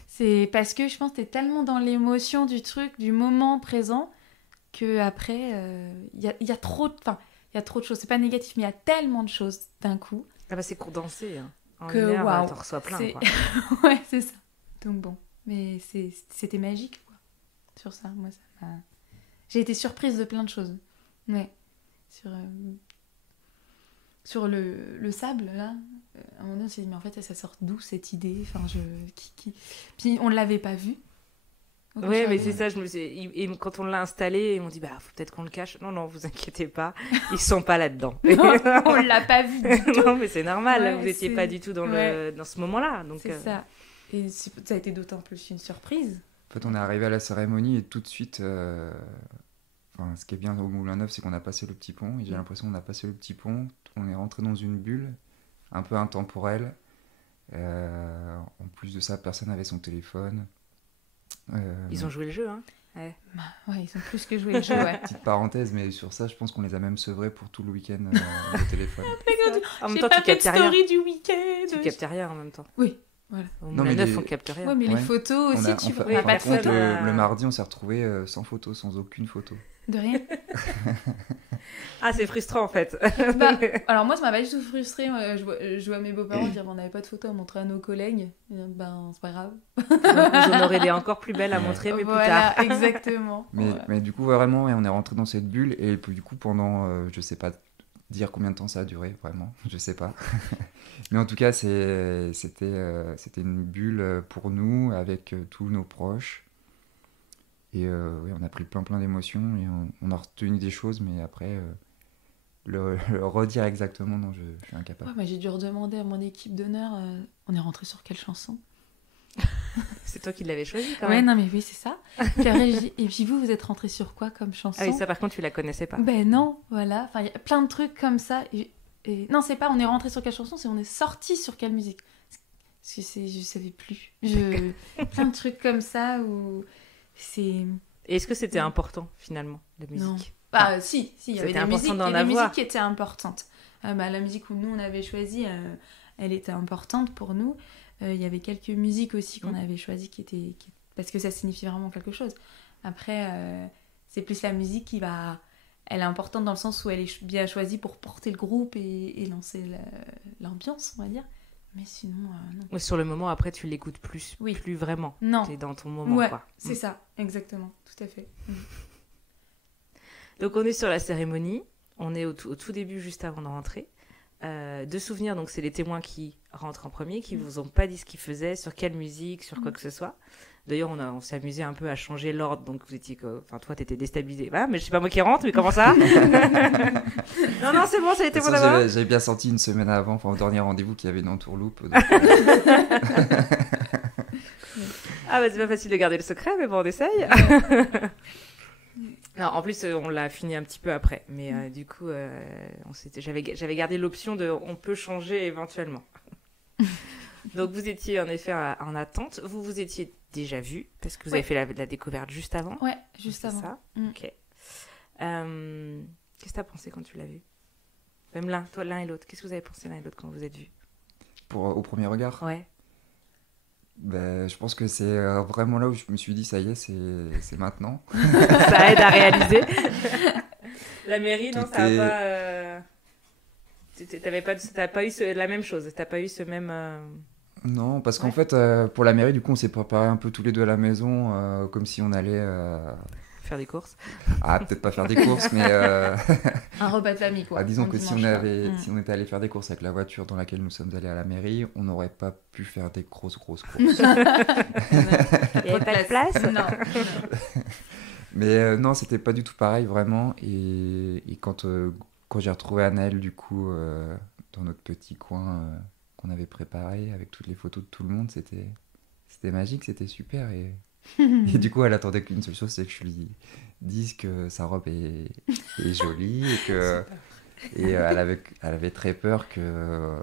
C'est parce que je pense que t'es tellement dans l'émotion du truc, du moment présent, que après, il y a trop de choses. C'est pas négatif, mais il y a tellement de choses d'un coup. Ah bah c'est condensé, hein. En Que, une heure, waouh, t'en reçois plein, quoi. Ouais, c'est ça. Donc bon, mais c'était magique, quoi. Sur ça, moi, ça m'a... J'ai été surprise de plein de choses. Ouais. Sur le sable, là, à un moment donné, on s'est dit, mais en fait, ça sort d'où cette idée? Enfin, Puis on ne l'avait pas vu. Oui, mais c'est ça, et quand on l'a installé, ils m'ont dit, bah, faut peut-être qu'on le cache. Non, vous inquiétez pas, ils sont pas là-dedans. Non, on l'a pas vu du tout. Non, mais c'est normal, Ouais, vous n'étiez pas du tout dans ce moment-là. Donc, c'est ça. Et ça a été d'autant plus une surprise. En fait, on est arrivé à la cérémonie et tout de suite... Enfin, ce qui est bien au Moulin Neuf, c'est qu'on a passé le petit pont. Et j'ai l'impression qu'on a passé le petit pont. On est rentré dans une bulle un peu intemporelle. En plus de ça, personne n'avait son téléphone. Ils ont joué le jeu, hein. Ouais, ils ont plus que joué le jeu, ouais. Petite parenthèse, mais sur ça, je pense qu'on les a même sevrés pour tout le week-end le téléphone. En même J'ai temps, pas tu fait de captes rien. story du week-end. Tu captes rien en même temps. Oui, voilà. Au Non, Moulin mais Neuf, les- on capte rien. Ouais, mais les Ouais. photos aussi, tu vois. Oui, On a pas de par contre, photos. le mardi, on s'est retrouvés sans photo, sans aucune photo. De rien. Ah, c'est frustrant en fait. Bah, alors moi, ça m'a pas du tout frustrée. Je vois mes beaux-parents dire, on n'avait pas de photos à montrer à nos collègues. Ben, c'est pas grave. Vous en aurez des encore plus belles à montrer, mais plus Voilà, tard. exactement. Mais, Ouais. mais du coup, vraiment, ouais, on est rentré dans cette bulle. Et puis, du coup, pendant, je sais pas dire combien de temps ça a duré, vraiment, je sais pas. Mais en tout cas, c'était une bulle pour nous, avec tous nos proches. Et oui, on a pris plein d'émotions et on a retenu des choses, mais après, le redire exactement, non, je suis incapable. Ouais, moi, j'ai dû redemander à mon équipe d'honneur, on est rentré sur quelle chanson? C'est toi qui l'avais choisi quand Ouais, même. non, mais oui, c'est ça. Puis après, j'ai dit, et puis vous êtes rentré sur quoi comme chanson? Ah oui, ça par contre, tu la connaissais pas. Ben non, voilà. Enfin, il y a plein de trucs comme ça. Non, c'est pas on est rentré sur quelle chanson, c'est on est sorti sur quelle musique. Parce que je savais plus. Plein de trucs comme ça où c'est... Et est-ce que c'était important finalement, la musique? Non. Bah si, il y avait C'était des important musiques, d'en et des avoir. musiques qui étaient importantes. La musique où nous on avait choisi, elle était importante pour nous. Il y avait quelques musiques aussi qu'on avait choisies parce que ça signifie vraiment quelque chose. Après, c'est plus la musique qui va... Elle est importante dans le sens où elle est bien choisie pour porter le groupe et lancer l'ambiance, on va dire. Mais sinon, non. Ouais, sur le moment, après, tu l'écoutes plus vraiment. Non. T'es dans ton moment, Ouais, quoi. c'est ça, exactement, tout à fait. Donc, on est sur la cérémonie. On est au tout début, juste avant de rentrer. De souvenirs, donc c'est les témoins qui rentrent en premier, qui vous ont pas dit ce qu'ils faisaient, sur quelle musique, sur quoi que ce soit. D'ailleurs, on s'est amusé un peu à changer l'ordre, donc vous étiez, enfin toi t'étais déstabilisé. Ah, mais je sais pas moi qui rentre, mais comment ça? Non, c'est bon, ça a été bon d'abord. J'avais bien senti une semaine avant, enfin au dernier rendez-vous, qu'il y avait une entourloupe. Donc, Ah bah c'est pas facile de garder le secret, mais bon, on essaye. Non, en plus, on l'a fini un petit peu après. Mais du coup, j'avais gardé l'option de on peut changer éventuellement. Donc, vous étiez en effet en attente. Vous étiez déjà vu parce que vous avez fait la découverte juste avant. Ouais, juste avant. Ça. Ok. Qu'est-ce que tu as pensé quand tu l'as vu? Même l'un et l'autre. Qu'est-ce que vous avez pensé l'un et l'autre quand vous êtes vus? au premier regard, Ouais. ben, je pense que c'est vraiment là où je me suis dit, ça y est, c'est maintenant. Ça aide à réaliser. La mairie, non, Tout ça est- a pas... T'as pas eu la même chose. T'as pas eu ce même... Non, parce qu'en Ouais. fait, pour la mairie, du coup, on s'est préparé un peu tous les deux à la maison, comme si on allait Faire des courses. Ah, peut-être pas faire des courses, mais Un repas de famille, quoi. disons un que si dimanche, quoi. on était allé faire des courses avec la voiture dans laquelle nous sommes allés à la mairie, on n'aurait pas pu faire des grosses courses. Il n'y avait pas de place. Non. Mais non, c'était pas du tout pareil, vraiment. Et quand j'ai retrouvé Anaël, du coup, dans notre petit coin qu'on avait préparé, avec toutes les photos de tout le monde, c'était magique, c'était super. Et du coup, elle attendait qu'une seule chose, c'est que je lui dise que sa robe est jolie et elle avait très peur que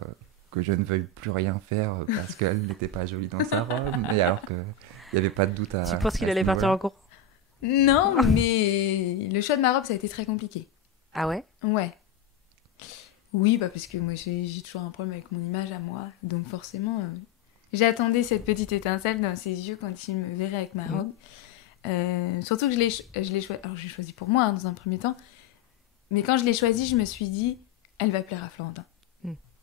je ne veuille plus rien faire parce qu'elle n'était pas jolie dans sa robe. Et alors qu'il n'y avait pas de doute à... Tu penses qu'il à ce allait partir niveau-là. en cours? Non, mais le choix de ma robe, ça a été très compliqué. Ah ouais? Ouais. Oui, bah parce que moi, j'ai toujours un problème avec mon image à moi. Donc forcément, j'attendais cette petite étincelle dans ses yeux quand il me verrait avec ma robe. Surtout que je l'ai choisi... Alors, j'ai choisi pour moi, hein, dans un premier temps. Mais quand je l'ai choisi, je me suis dit, elle va plaire à Florentin.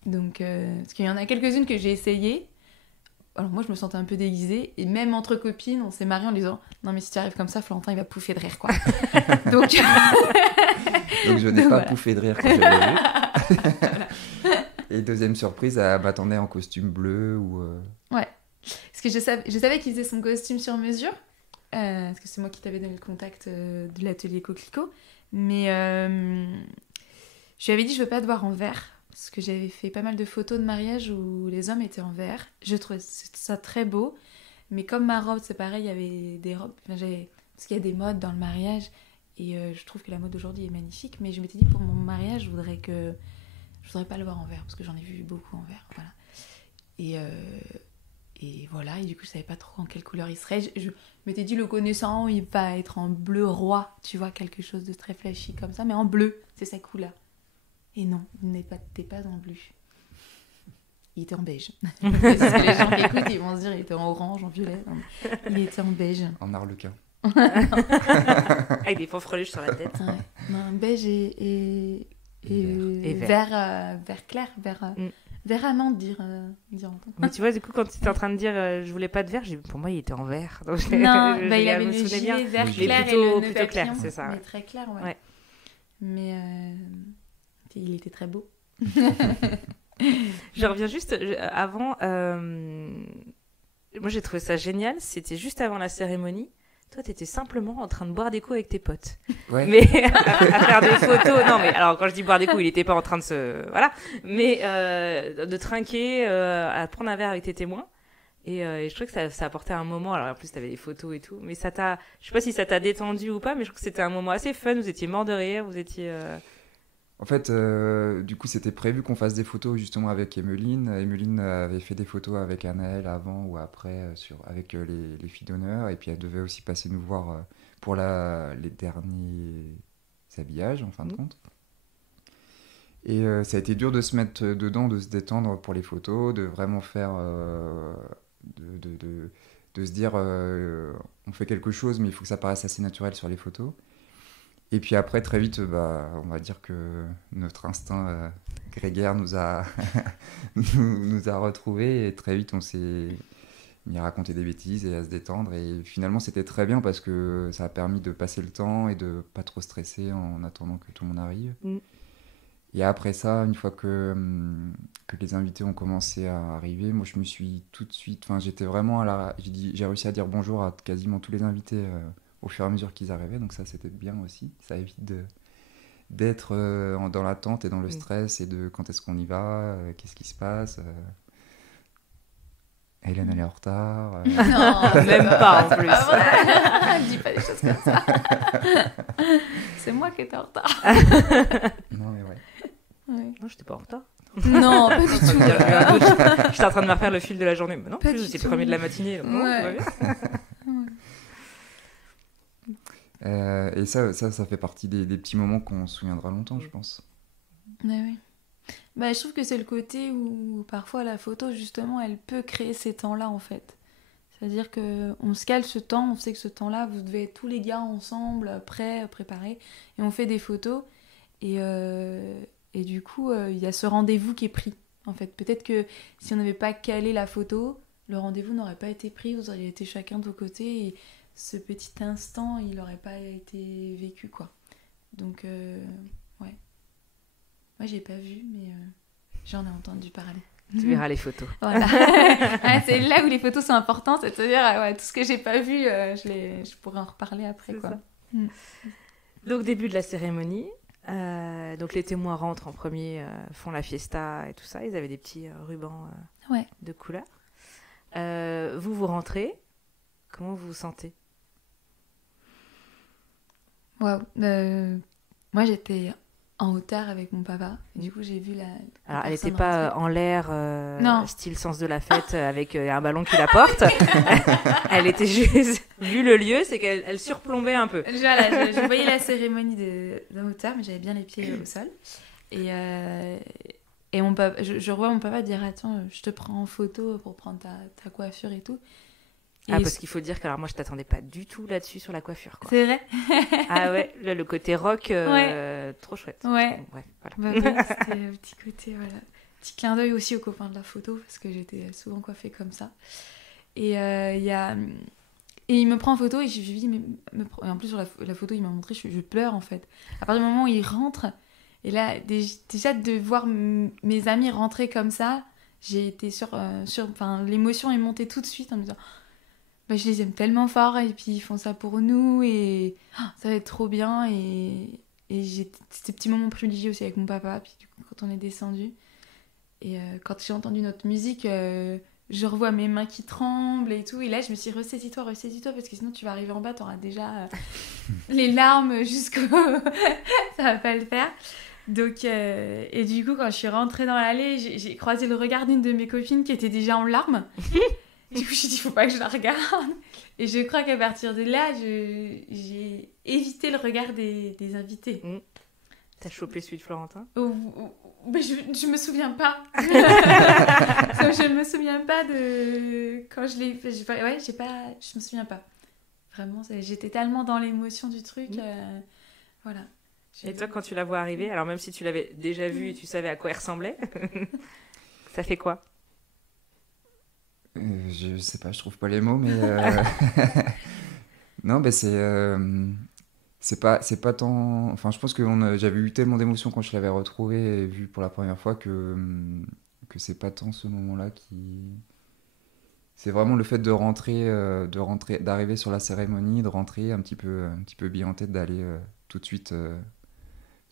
Donc, parce qu'il y en a quelques-unes que j'ai essayées. Alors moi, je me sentais un peu déguisée. Et même entre copines, on s'est mariés en disant, non mais si tu arrives comme ça, Florentin, il va pouffer de rire, quoi. Donc Donc je n'ai pas voilà. pouffé de rire quand je l'ai vu. Et deuxième surprise, elle m'attendait en costume bleu ou... Ouais. Parce que je savais qu'il faisait son costume sur mesure. Parce que c'est moi qui t'avais donné le contact de l'atelier Coquelicot. Mais je lui avais dit, je veux pas te voir en vert. Parce que j'avais fait pas mal de photos de mariage où les hommes étaient en vert. Je trouvais ça très beau. Mais comme ma robe, c'est pareil, il y avait des robes... parce qu'il y a des modes dans le mariage. Et je trouve que la mode d'aujourd'hui est magnifique. Mais je m'étais dit, pour mon mariage, je voudrais pas le voir en vert. Parce que j'en ai vu beaucoup en vert. Voilà. Et voilà. Et du coup, je savais pas trop en quelle couleur il serait. Je m'étais dit, le connaissant, il va être en bleu roi. Tu vois, quelque chose de très flashy comme ça. Mais en bleu, c'est sa couleur. Et non, il n'était pas en bleu. Il était en beige. Parce que les gens qui écoutent, ils vont se dire, il était en orange, en violet. Non, il était en beige. En arlequin. Avec des fanfreluches sur la tête. Ouais. Non, beige et vert. vert clair, vert amande, dire longtemps. Mais tu vois, du coup, quand tu étais en train de dire je voulais pas de vert, pour moi, il était en vert. Donc, Non, je bah, il avait me le souvenais bien. gilet vert Oui, clair plutôt- et le nœud plutôt clair, papillon. c'est ça, ouais. Mais très clair, ouais. Ouais. Mais il était très beau. Je reviens juste avant. Moi, j'ai trouvé ça génial. C'était juste avant la cérémonie. Toi, t'étais simplement en train de boire des coups avec tes potes. Ouais. Mais à faire des photos. Non, mais alors, quand je dis boire des coups, il n'était pas en train de se. Voilà. Mais de trinquer, à prendre un verre avec tes témoins. Et je trouvais que ça apportait un moment. Alors, en plus, t'avais des photos et tout. Mais ça t'a. Je sais pas si ça t'a détendu ou pas, mais je trouve que c'était un moment assez fun. Vous étiez mort de rire. Vous étiez. En fait, du coup, c'était prévu qu'on fasse des photos justement avec Emeline. Emeline avait fait des photos avec Anaël avant ou après avec les filles d'honneur. Et puis elle devait aussi passer nous voir pour les derniers habillages, en fin de compte. Et ça a été dur de se mettre dedans, de se détendre pour les photos, de vraiment faire... de se dire, on fait quelque chose, mais il faut que ça paraisse assez naturel sur les photos. Et puis après, très vite, on va dire que notre instinct grégaire nous a retrouvés. Et très vite, on s'est mis à raconter des bêtises et à se détendre. Et finalement, c'était très bien parce que ça a permis de passer le temps et de pas trop stresser en attendant que tout le monde arrive. Et après ça, une fois que les invités ont commencé à arriver, moi, je me suis tout de suite... Enfin, j'étais vraiment j'ai réussi à dire bonjour à quasiment tous les invités au fur et à mesure qu'ils arrivaient, donc ça c'était bien aussi. Ça évite d'être dans l'attente et dans le stress et de quand est-ce qu'on y va, qu'est-ce qui se passe. Hélène elle est en retard. Non, Même pas, en plus. Pas vrai. Dis pas des choses comme ça. C'est moi qui étais en retard. Non mais ouais. Ouais. Non, j'étais pas en retard. Non, pas du tout. J'étais en train de me refaire le fil de la journée. Mais non, Pas plus, du c'était tout. le premier de la matinée. Donc, non, Ouais. tout va bien. Et ça fait partie des petits moments qu'on se souviendra longtemps, je pense. Ouais, oui. Bah, je trouve que c'est le côté où parfois la photo, justement, elle peut créer ces temps-là, en fait. C'est-à-dire qu'on se cale ce temps, on sait que ce temps-là, vous devez être tous les gars ensemble, prêts, préparés, et on fait des photos. Et du coup, il y a ce rendez-vous qui est pris, en fait. Peut-être que si on n'avait pas calé la photo, le rendez-vous n'aurait pas été pris, vous auriez été chacun de vos côtés, et ce petit instant, il n'aurait pas été vécu, quoi. Donc, ouais. Moi, j'ai pas vu, mais j'en ai entendu parler. Tu verras les photos. Voilà. C'est là où les photos sont importantes, c'est-à-dire tout ce que j'ai pas vu, je pourrais en reparler après, quoi. Donc, début de la cérémonie. Donc, les témoins rentrent en premier, font la fiesta et tout ça. Ils avaient des petits rubans de couleur. Vous rentrez. Comment vous vous sentez? Waouh. Moi, j'étais en hauteur avec mon papa. Et du coup, j'ai vu la Alors, elle n'était pas en l'air, non. Style sens de la fête, avec un ballon qui la porte. Elle était juste... Vu le lieu, c'est qu'elle surplombait un peu. Voilà, je voyais la cérémonie de hauteur, mais j'avais bien les pieds au sol. Et mon papa, je revois mon papa dire « Attends, je te prends en photo pour prendre ta coiffure et tout. » Parce qu'il faut dire que alors moi je t'attendais pas du tout là-dessus sur la coiffure, quoi. C'est vrai. Ah ouais, le côté rock, trop chouette. Ouais. Bon, bref, voilà. Bah, c'était un petit côté, voilà. Petit clin d'œil aussi aux copains de la photo, parce que j'étais souvent coiffée comme ça. Et il me prend en photo et je lui dis, et en plus sur la photo il m'a montré, je pleure en fait. À partir du moment où il rentre, et là déjà de voir mes amis rentrer comme ça, j'ai été enfin l'émotion est montée tout de suite en me disant, bah, je les aime tellement fort et puis ils font ça pour nous et ça va être trop bien et j'ai ces petits moments privilégiés aussi avec mon papa. Puis du coup, quand on est descendu et quand j'ai entendu notre musique, je revois mes mains qui tremblent et tout, et là je me suis dit ressaisis-toi parce que sinon tu vas arriver en bas, t'auras déjà les larmes jusqu'au ça va pas le faire. Donc et du coup quand je suis rentrée dans l'allée, j'ai croisé le regard d'une de mes copines qui était déjà en larmes. Du coup, j'ai dit, faut pas que je la regarde. Et je crois qu'à partir de là, j'ai évité le regard des invités. T'as chopé celui de Florentin? Mais je me souviens pas. Je me souviens pas de... Quand je l'ai fait, je me souviens pas. Vraiment, j'étais tellement dans l'émotion du truc. Voilà. Et toi, quand tu la vois arriver, alors même si tu l'avais déjà vue et tu savais à quoi elle ressemblait, ça fait quoi? Je sais pas, je trouve pas les mots, mais non, bah c'est pas tant. Enfin, je pense que j'avais eu tellement d'émotions quand je l'avais retrouvée et vue pour la première fois que c'est pas tant ce moment-là qui. C'est vraiment le fait de rentrer, d'arriver sur la cérémonie, de rentrer un petit peu bien en tête, d'aller tout de suite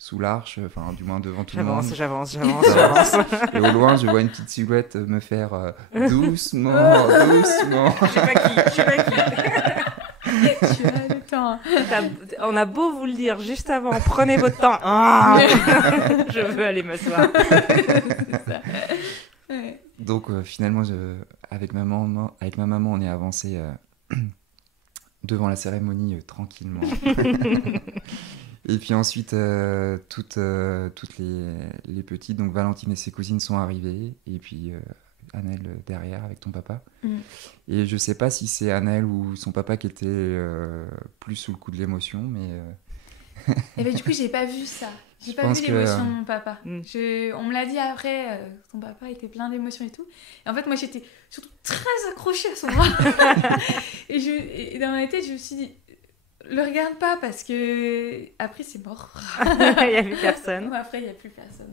sous l'arche, enfin du moins devant tout le monde. J'avance. Et au loin, je vois une petite silhouette me faire doucement. Je sais pas qui. Tu as le temps. On a beau vous le dire juste avant, prenez votre temps. Je veux aller m'asseoir. C'est ça. Ouais. Donc finalement, avec ma maman, on est avancé devant la cérémonie tranquillement. Et puis ensuite, toutes les petites, donc Valentine et ses cousines sont arrivées, et puis Annelle derrière avec ton papa. Et je sais pas si c'est Annelle ou son papa qui était plus sous le coup de l'émotion, mais... Et ben du coup, j'ai pas vu ça. J'ai pas vu l'émotion de mon papa. On me l'a dit après, son papa était plein d'émotions et tout. Et en fait, moi, j'étais surtout très accrochée à son bras. et dans ma tête, je me suis dit... Le regarde pas parce que après c'est mort. Il y a plus personne. Après il y a plus personne.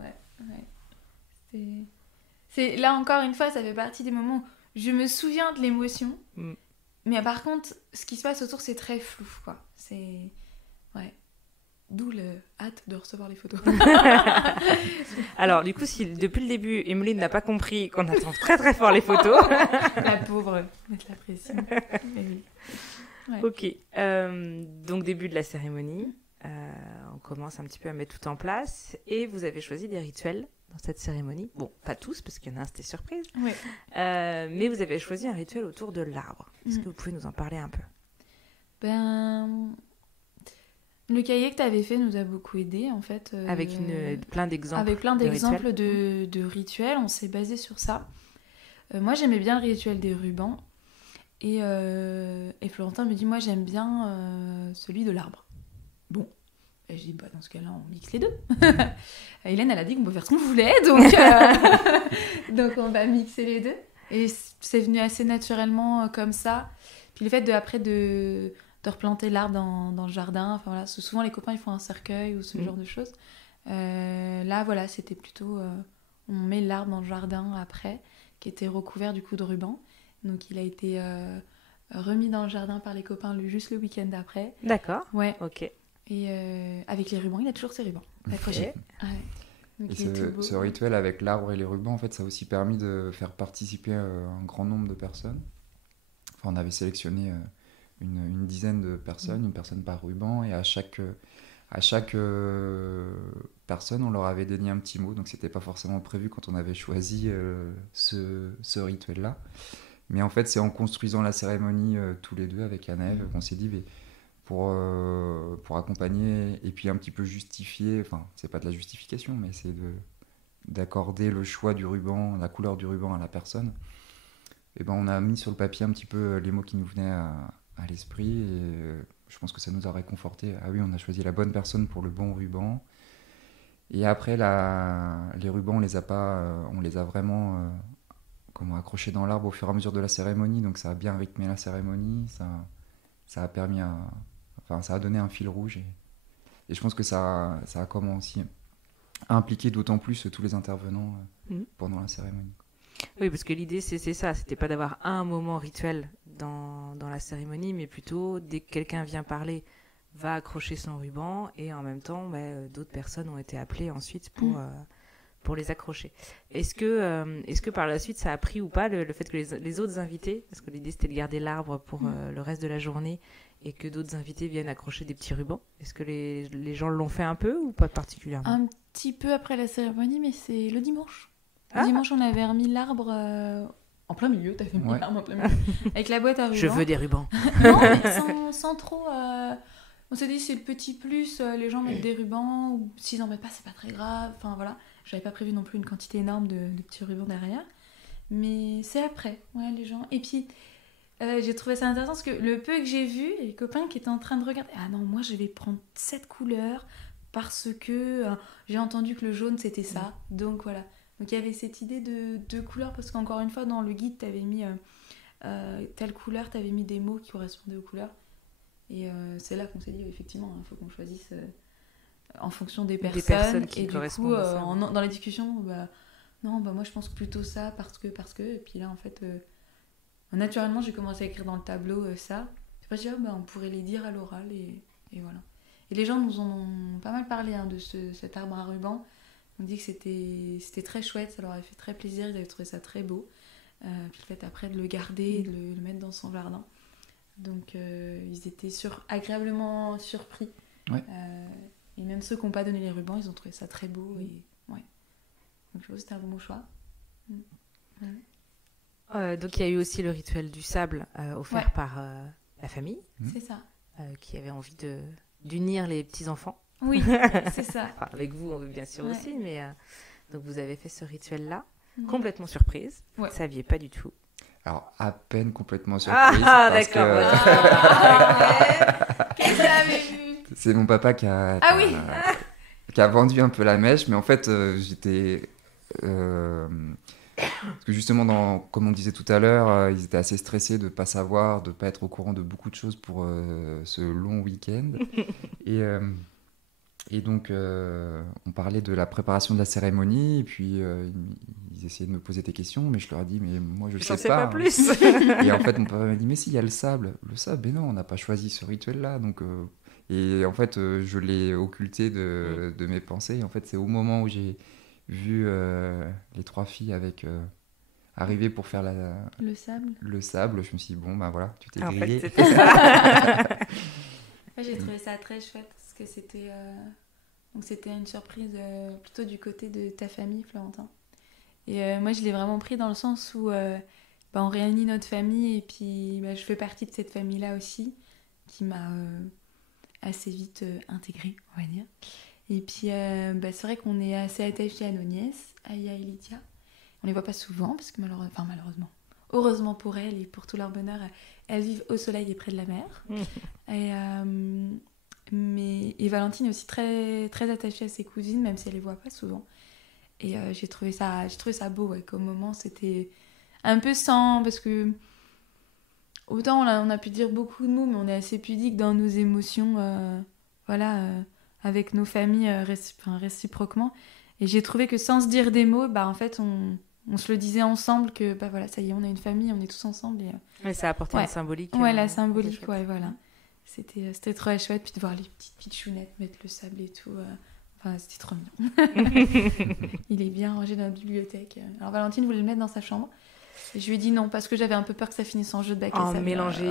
Ouais. C'est là encore une fois, ça fait partie des moments où je me souviens de l'émotion, mais par contre ce qui se passe autour c'est très flou, quoi. C'est d'où le hâte de recevoir les photos. Alors du coup, si depuis le début Emeline n'a pas compris qu'on attend très très fort les photos, la pauvre, mettre la pression. Mais oui. Ouais. Ok, donc début de la cérémonie, on commence un petit peu à mettre tout en place et vous avez choisi des rituels dans cette cérémonie. Bon, pas tous parce qu'il y en a un c'était surprise, mais vous avez choisi un rituel autour de l'arbre. Est-ce que vous pouvez nous en parler un peu? Le cahier que tu avais fait nous a beaucoup aidé en fait. Avec plein d'exemples. Avec plein d'exemples de rituels, on s'est basé sur ça. Moi j'aimais bien le rituel des rubans. Et Florentin me dit, moi j'aime bien celui de l'arbre. Bon, et je dis, dans ce cas-là, on mixe les deux. Hélène, elle a dit qu'on peut faire ce qu'on voulait, donc on va mixer les deux. Et c'est venu assez naturellement comme ça. Puis le fait de replanter l'arbre dans le jardin, enfin voilà, souvent les copains ils font un cercueil ou ce genre de choses. Là voilà, c'était plutôt on met l'arbre dans le jardin après, qui était recouvert du coup de ruban. Donc il a été remis dans le jardin par les copains juste le week-end d'après. D'accord. Ouais. Ok. Et avec les rubans, il a toujours ses rubans accrochés. Ouais. Donc, Et il est tout beau. ce rituel avec l'arbre et les rubans, en fait, ça a aussi permis de faire participer un grand nombre de personnes. Enfin, on avait sélectionné une dizaine de personnes, une personne par ruban, et à chaque personne, on leur avait dédié un petit mot, donc c'était pas forcément prévu quand on avait choisi ce rituel-là. Mais en fait, c'est en construisant la cérémonie tous les deux avec Anaël qu'on s'est dit, mais pour accompagner et puis un petit peu justifier, enfin, c'est pas de la justification, mais c'est d'accorder le choix du ruban, la couleur du ruban à la personne. Et ben, on a mis sur le papier un petit peu les mots qui nous venaient à l'esprit, et je pense que ça nous a réconforté. Ah oui, on a choisi la bonne personne pour le bon ruban. Et après, les rubans, on les a vraiment accrochés dans l'arbre au fur et à mesure de la cérémonie, donc ça a bien rythmé la cérémonie, ça a permis ça a donné un fil rouge, et je pense que ça a comment aussi impliqué d'autant plus tous les intervenants pendant la cérémonie. Oui, parce que l'idée, c'est ça. C'était pas d'avoir un moment rituel dans la cérémonie, mais plutôt, dès que quelqu'un vient parler, va accrocher son ruban, et en même temps, d'autres personnes ont été appelées ensuite pour les accrocher. Est-ce que par la suite, ça a pris ou pas le fait que les autres invités, parce que l'idée, c'était de garder l'arbre pour le reste de la journée, et que d'autres invités viennent accrocher des petits rubans. Est-ce que les gens l'ont fait un peu ou pas particulièrement? Un petit peu après la cérémonie, mais c'est le dimanche. Le dimanche, on avait remis l'arbre en plein milieu. T'as fait mis l'arbre en plein milieu. Avec la boîte à rubans. Je veux des rubans. Non, mais sans trop... On s'est dit, c'est le petit plus, les gens mettent des rubans, ou s'ils n'en mettent pas, c'est pas très grave. Enfin, voilà. J'avais pas prévu non plus une quantité énorme de petits rubans derrière. Mais c'est après, les gens. Et puis... j'ai trouvé ça intéressant parce que le peu que j'ai vu, les copains qui étaient en train de regarder, ah non, moi je vais prendre cette couleur parce que j'ai entendu que le jaune c'était ça, donc voilà. Donc il y avait cette idée de couleur, parce qu'encore une fois dans le guide t'avais mis telle couleur, t'avais mis des mots qui correspondaient aux couleurs, et c'est là qu'on s'est dit effectivement il faut qu'on choisisse en fonction des personnes qui et du coup dans les discussions moi je pense plutôt ça parce que, et puis là en fait naturellement, j'ai commencé à écrire dans le tableau ça. Après, j'ai dit, on pourrait les dire à l'oral, et voilà. Et les gens nous en ont pas mal parlé de cet arbre à ruban. Ils m'ont dit que c'était très chouette, ça leur avait fait très plaisir, ils avaient trouvé ça très beau. Puis le fait après de le garder et de le mettre dans son jardin. Donc ils étaient agréablement surpris. Ouais. Et même ceux qui n'ont pas donné les rubans, ils ont trouvé ça très beau. Et, ouais. Donc je trouve que c'était un bon choix. Donc il y a eu aussi le rituel du sable offert par la famille. C'est ça. Qui avait envie d'unir les petits-enfants. Oui, c'est ça. Enfin, avec vous, bien sûr aussi, mais donc vous avez fait ce rituel-là, complètement surprise. Vous ne saviez pas du tout. Alors, à peine complètement surprise. D'accord. Qu'est-ce que tu avais vu ? C'est mon papa qui a vendu un peu la mèche, mais en fait, j'étais... parce que justement, comme on disait tout à l'heure, ils étaient assez stressés de ne pas savoir, de ne pas être au courant de beaucoup de choses pour ce long week-end. Et donc, on parlait de la préparation de la cérémonie, et puis ils essayaient de me poser des questions, mais je leur ai dit, mais moi je sais pas. Pas plus. Et en fait, mon papa m'a dit, mais si, il y a le sable. Le sable, mais non, on n'a pas choisi ce rituel-là. Donc, et en fait, je l'ai occulté de mes pensées. Et en fait, c'est au moment où j'ai vu les trois filles arriver pour faire le sable, je me suis dit, bon, ben voilà, tu t'es grillé. En fait, c'était ça. J'ai trouvé ça très chouette, parce que c'était une surprise plutôt du côté de ta famille, Florentin. Et moi, je l'ai vraiment pris dans le sens où on réunit notre famille, et puis je fais partie de cette famille-là aussi, qui m'a assez vite intégrée, on va dire. Et puis, c'est vrai qu'on est assez attachés à nos nièces, Aya et Lydia. On les voit pas souvent, parce que malheureusement, heureusement pour elles et pour tout leur bonheur, elles vivent au soleil et près de la mer. Et Valentine est aussi très, très attachée à ses cousines, même si elle les voit pas souvent. Et j'ai trouvé ça beau, comme moment. C'était un peu parce que autant on a pu dire beaucoup de mots, mais on est assez pudique dans nos émotions, avec nos familles réciproquement. Et j'ai trouvé que sans se dire des mots, en fait, on se le disait ensemble que voilà, ça y est, on a une famille, on est tous ensemble. Et ça a apporté une symbolique. Ouais, la symbolique, voilà. C'était trop chouette. Puis de voir les petites pitchounettes mettre le sable et tout. C'était trop mignon. Il est bien rangé dans la bibliothèque. Alors Valentine voulait le mettre dans sa chambre. Et je lui ai dit non, parce que j'avais un peu peur que ça finisse en jeu de bac à sable. Mélangé.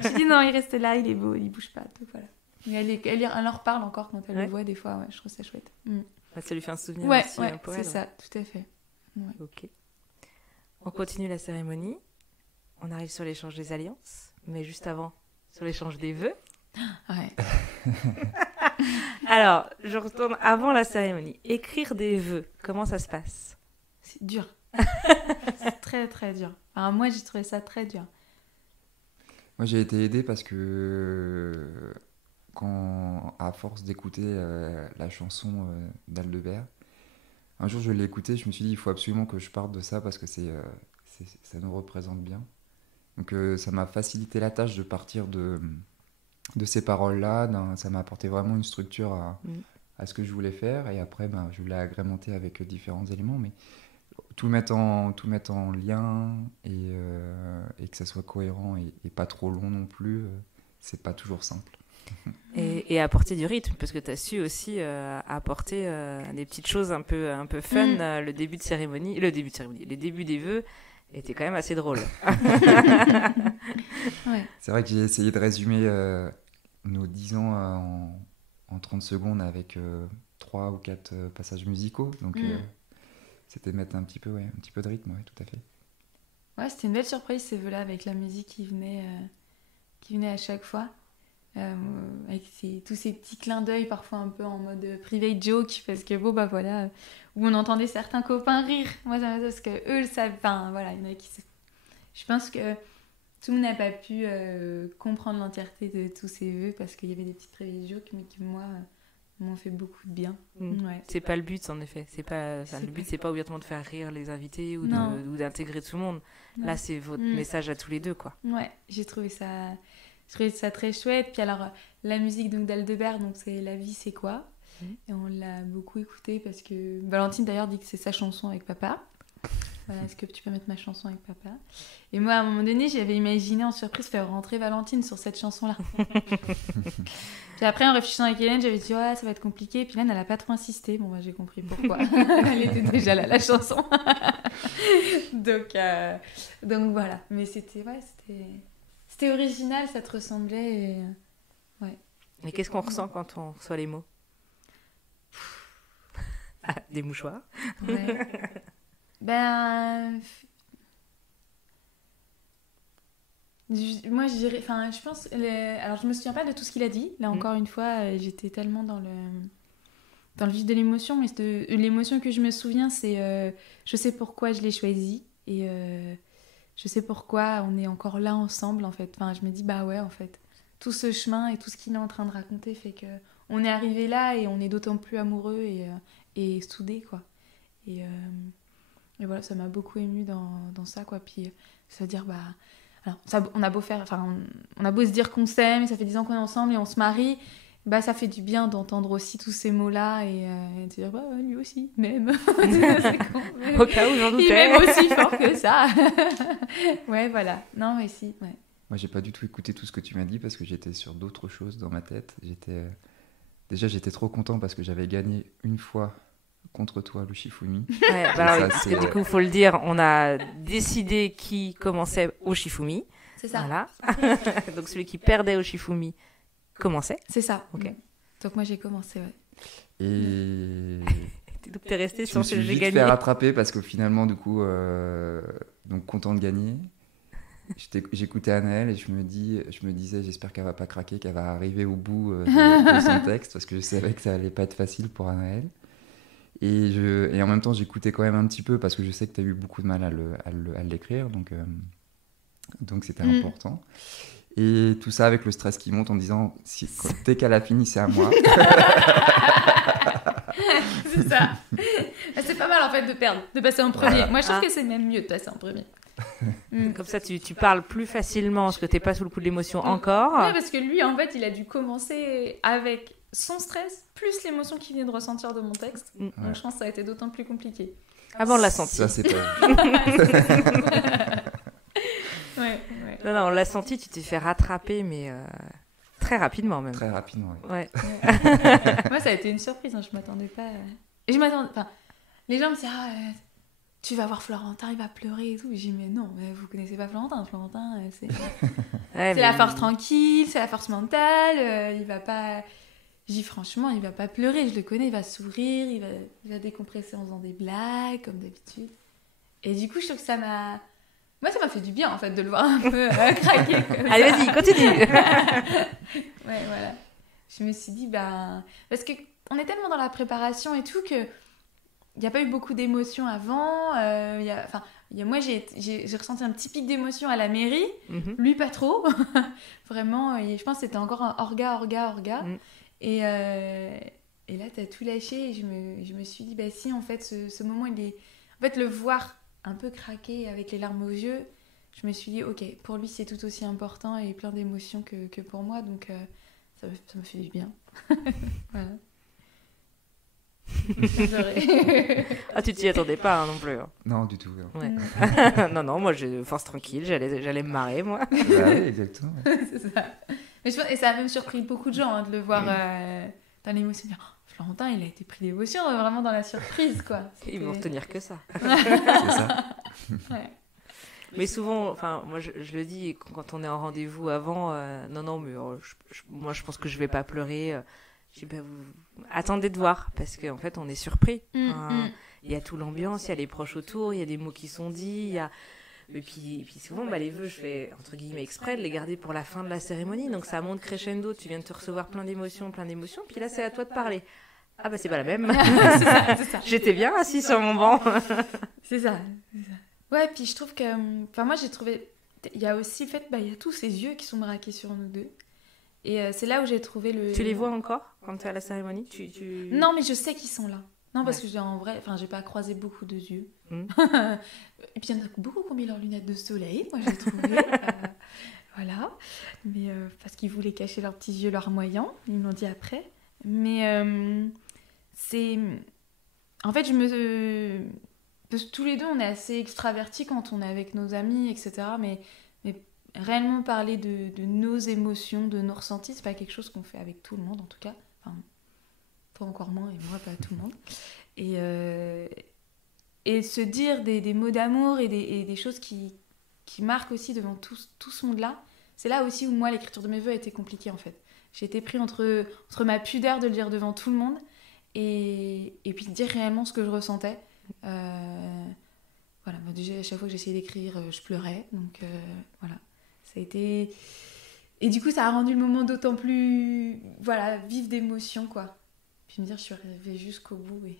J'ai dit non, il reste là, il est beau, il bouge pas. Donc voilà. Mais elle en reparle encore quand elle le voit des fois. Ouais, je trouve ça chouette. Ça lui fait un souvenir aussi pour elle. C'est ça, tout à fait. Ouais. Ok. On continue la cérémonie. On arrive sur l'échange des alliances, mais juste avant, sur l'échange des vœux. Ouais. Alors, je retourne avant la cérémonie. Écrire des vœux, comment ça se passe? C'est dur. C'est très très dur. Alors, moi, j'ai trouvé ça très dur. Moi, j'ai été aidé parce que à force d'écouter la chanson d'Aldebert, un jour je l'ai écoutée, je me suis dit il faut absolument que je parte de ça parce que ça nous représente bien. Donc ça m'a facilité la tâche de partir de ces paroles-là. Ça m'a apporté vraiment une structure à ce que je voulais faire. Et après, je l'ai agrémenté avec différents éléments. Mais tout mettre en lien et que ça soit cohérent et pas trop long non plus, c'est pas toujours simple. Et apporter du rythme, parce que tu as su aussi apporter des petites choses un peu fun. Le début des vœux était quand même assez drôle. Ouais. C'est vrai que j'ai essayé de résumer nos 10 ans en 30 secondes avec 3 ou 4 passages musicaux. Donc c'était mettre un petit peu de rythme, ouais, tout à fait. Ouais, c'était une belle surprise ces vœux-là avec la musique qui venait à chaque fois. Avec tous ces petits clins d'œil parfois un peu en mode private joke parce que où on entendait certains copains rire. Moi ça m'a parce que eux le savent. Voilà, il y en a qui je pense que tout le monde n'a pas pu comprendre l'entièreté de tous ces vœux parce qu'il y avait des petites private jokes mais qui moi m'ont fait beaucoup de bien. Ouais. C'est pas le but en effet, le but c'est pas obligatoirement de faire rire les invités ou d'intégrer tout le monde. Non. Là c'est votre message à tous les deux quoi. Ouais, j'ai trouvé ça très chouette. Puis alors, la musique donc, d'Aldebert, donc c'est La vie, c'est quoi ? Et on l'a beaucoup écoutée parce que Valentine d'ailleurs dit que c'est sa chanson avec papa. Voilà, est-ce que tu peux mettre ma chanson avec papa ? Et moi, à un moment donné, j'avais imaginé en surprise faire rentrer Valentine sur cette chanson-là. Puis après, en réfléchissant avec Hélène, j'avais dit ça va être compliqué. Puis Hélène, elle n'a pas trop insisté. Bon, j'ai compris pourquoi. Elle était déjà là, la chanson. donc voilà. Mais c'était original, ça te ressemblait. Et qu'est-ce qu'on ressent quand on reçoit les mots ? Des mouchoirs. Ouais. Moi, je dirais... je pense... Alors, je me souviens pas de tout ce qu'il a dit. Là, encore une fois, j'étais tellement dans le vif de l'émotion. Mais l'émotion que je me souviens, c'est... je sais pourquoi je l'ai choisi. Et... je sais pourquoi on est encore là ensemble, en fait. Je me dis, en fait, tout ce chemin et tout ce qu'il est en train de raconter fait qu'on est arrivé là et on est d'autant plus amoureux et soudés, quoi. Et voilà, ça m'a beaucoup émue dans ça, quoi. Puis, ça veut dire, alors, on a beau faire... on a beau se dire qu'on s'aime, ça fait 10 ans qu'on est ensemble et on se marie... ça fait du bien d'entendre aussi tous ces mots-là et de dire lui aussi, même. C'est con, mais... Au cas où j'en doutais. Il m'aime aussi fort que ça. Ouais, voilà. Non, mais si, ouais. Moi, j'ai pas du tout écouté tout ce que tu m'as dit parce que j'étais sur d'autres choses dans ma tête. J'étais trop content parce que j'avais gagné une fois contre toi le Shifumi. Ouais, parce que du coup, il faut le dire, on a décidé qui commençait au Shifumi. C'est ça. Voilà. Donc celui qui perdait au Shifumi commençait. C'est ça. Ok. Donc moi j'ai commencé, ouais. Et donc t'es resté sur ce que j'ai gagné. Je me suis vite fait rattraper parce que finalement du coup, donc content de gagner. J'écoutais Anaëlle et je me disais j'espère qu'elle va pas craquer, qu'elle va arriver au bout de son texte parce que je savais que ça allait pas être facile pour Anaëlle. Et en même temps j'écoutais quand même un petit peu parce que je sais que tu as eu beaucoup de mal à l'écrire, donc c'était important. Et tout ça avec le stress qui monte en disant dès qu'elle a fini, c'est à moi. C'est ça. C'est pas mal en fait de perdre, de passer en premier. Moi je trouve que c'est même mieux de passer en premier. Comme ça, tu parles plus facilement parce que t'es pas sous le coup de l'émotion encore. Ouais, parce que lui, en fait, il a dû commencer avec son stress, plus l'émotion qu'il venait de ressentir de mon texte. Donc je pense que ça a été d'autant plus compliqué. Avant, on l'a senti. Ça, c'est pas... Ouais. Non, on l'a senti, tu t'es fait rattraper, mais très rapidement même. Très rapidement, Ouais. Moi, ça a été une surprise, hein, je m'attendais pas. Et je m'attendais. Enfin, les gens me disaient tu vas voir Florentin, il va pleurer et tout. J'ai dit mais non, mais vous connaissez pas Florentin. Florentin, c'est la force tranquille, c'est la force mentale. Il va pas. J'ai dit franchement, il va pas pleurer, je le connais, il va sourire, il va décompresser en faisant des blagues comme d'habitude. Et du coup, je trouve que ça m'a fait du bien en fait de le voir un peu craquer. Allez, vas-y, continue. Ouais, voilà. Je me suis dit, parce qu'on est tellement dans la préparation et tout que il n'y a pas eu beaucoup d'émotions avant. Moi, j'ai ressenti un petit pic d'émotion à la mairie. Lui, pas trop. Vraiment, je pense que c'était encore un orga. Et là, t'as tout lâché et je me suis dit, si, en fait, ce moment, il est... En fait, le voir un peu craquer avec les larmes aux yeux, je me suis dit, ok, pour lui, c'est tout aussi important et plein d'émotions que pour moi. Donc, ça me fait du bien. Voilà. Ah, tu t'y attendais pas non plus. Non, du tout. Non, Ouais. non, moi, je force tranquille, j'allais me marrer, moi. Bah oui, exactement. C'est ça. Et ça a même surpris beaucoup de gens de le voir dans l'émotion. Florentin, il a été pris d'émotion, vraiment dans la surprise, quoi. Ils vont retenir que ça. C'est ça. Ouais. Mais souvent, moi je le dis quand on est en rendez-vous avant, non, mais moi je pense que je vais pas pleurer. Je dis, vous attendez de voir, parce qu'en fait on est surpris. Il y a tout l'ambiance, il y a les proches autour, il y a des mots qui sont dits, et puis souvent les vœux, je fais entre guillemets exprès de les garder pour la fin de la cérémonie, donc ça monte crescendo, tu viens de te recevoir plein d'émotions, puis là c'est à toi de parler. Ah c'est pas la même. C'est ça. J'étais bien assis sur mon banc. C'est ça. Ouais, puis je trouve que... moi j'ai trouvé... Il y a aussi le fait... il y a tous ces yeux qui sont braqués sur nous deux. Et c'est là où j'ai trouvé le... Tu les vois encore quand tu es à la cérémonie Non, mais je sais qu'ils sont là. Non, parce que en vrai, j'ai pas croisé beaucoup de yeux. Et puis il y en a beaucoup qui ont mis leurs lunettes de soleil, moi j'ai trouvé. Voilà. Mais parce qu'ils voulaient cacher leurs petits yeux larmoyants, ils me l'ont dit après. Mais c'est... En fait, parce que tous les deux, on est assez extravertis quand on est avec nos amis, etc. Mais réellement parler de nos émotions, de nos ressentis, c'est pas quelque chose qu'on fait avec tout le monde, en tout cas. Enfin, toi encore moins, et moi, pas tout le monde. Et se dire des mots d'amour et des choses qui marquent aussi devant tout ce monde-là, c'est là aussi où moi, l'écriture de mes vœux a été compliquée, en fait. J'ai été pris entre ma pudeur de le dire devant tout le monde et puis de dire réellement ce que je ressentais. Voilà, déjà à chaque fois que j'essayais d'écrire, je pleurais, donc voilà, ça a été... Et du coup, ça a rendu le moment d'autant plus, vif d'émotion, quoi. Puis me dire, je suis arrivée jusqu'au bout et...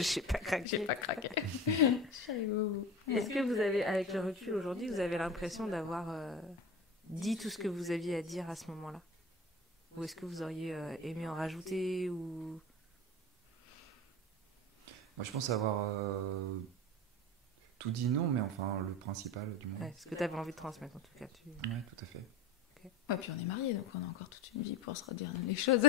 J'ai pas craqué. Je suis arrivée au bout. Est-ce que vous avez, avec le recul aujourd'hui, vous avez l'impression d'avoir dit tout ce que vous aviez à dire à ce moment-là? Ou est-ce que vous auriez aimé en rajouter ou... Moi, je pense avoir tout dit non, mais enfin, le principal du moins. Ouais, ce que tu avais envie de transmettre, en tout cas. Oui, tout à fait. Ouais, puis on est mariés, donc on a encore toute une vie pour se redire les choses.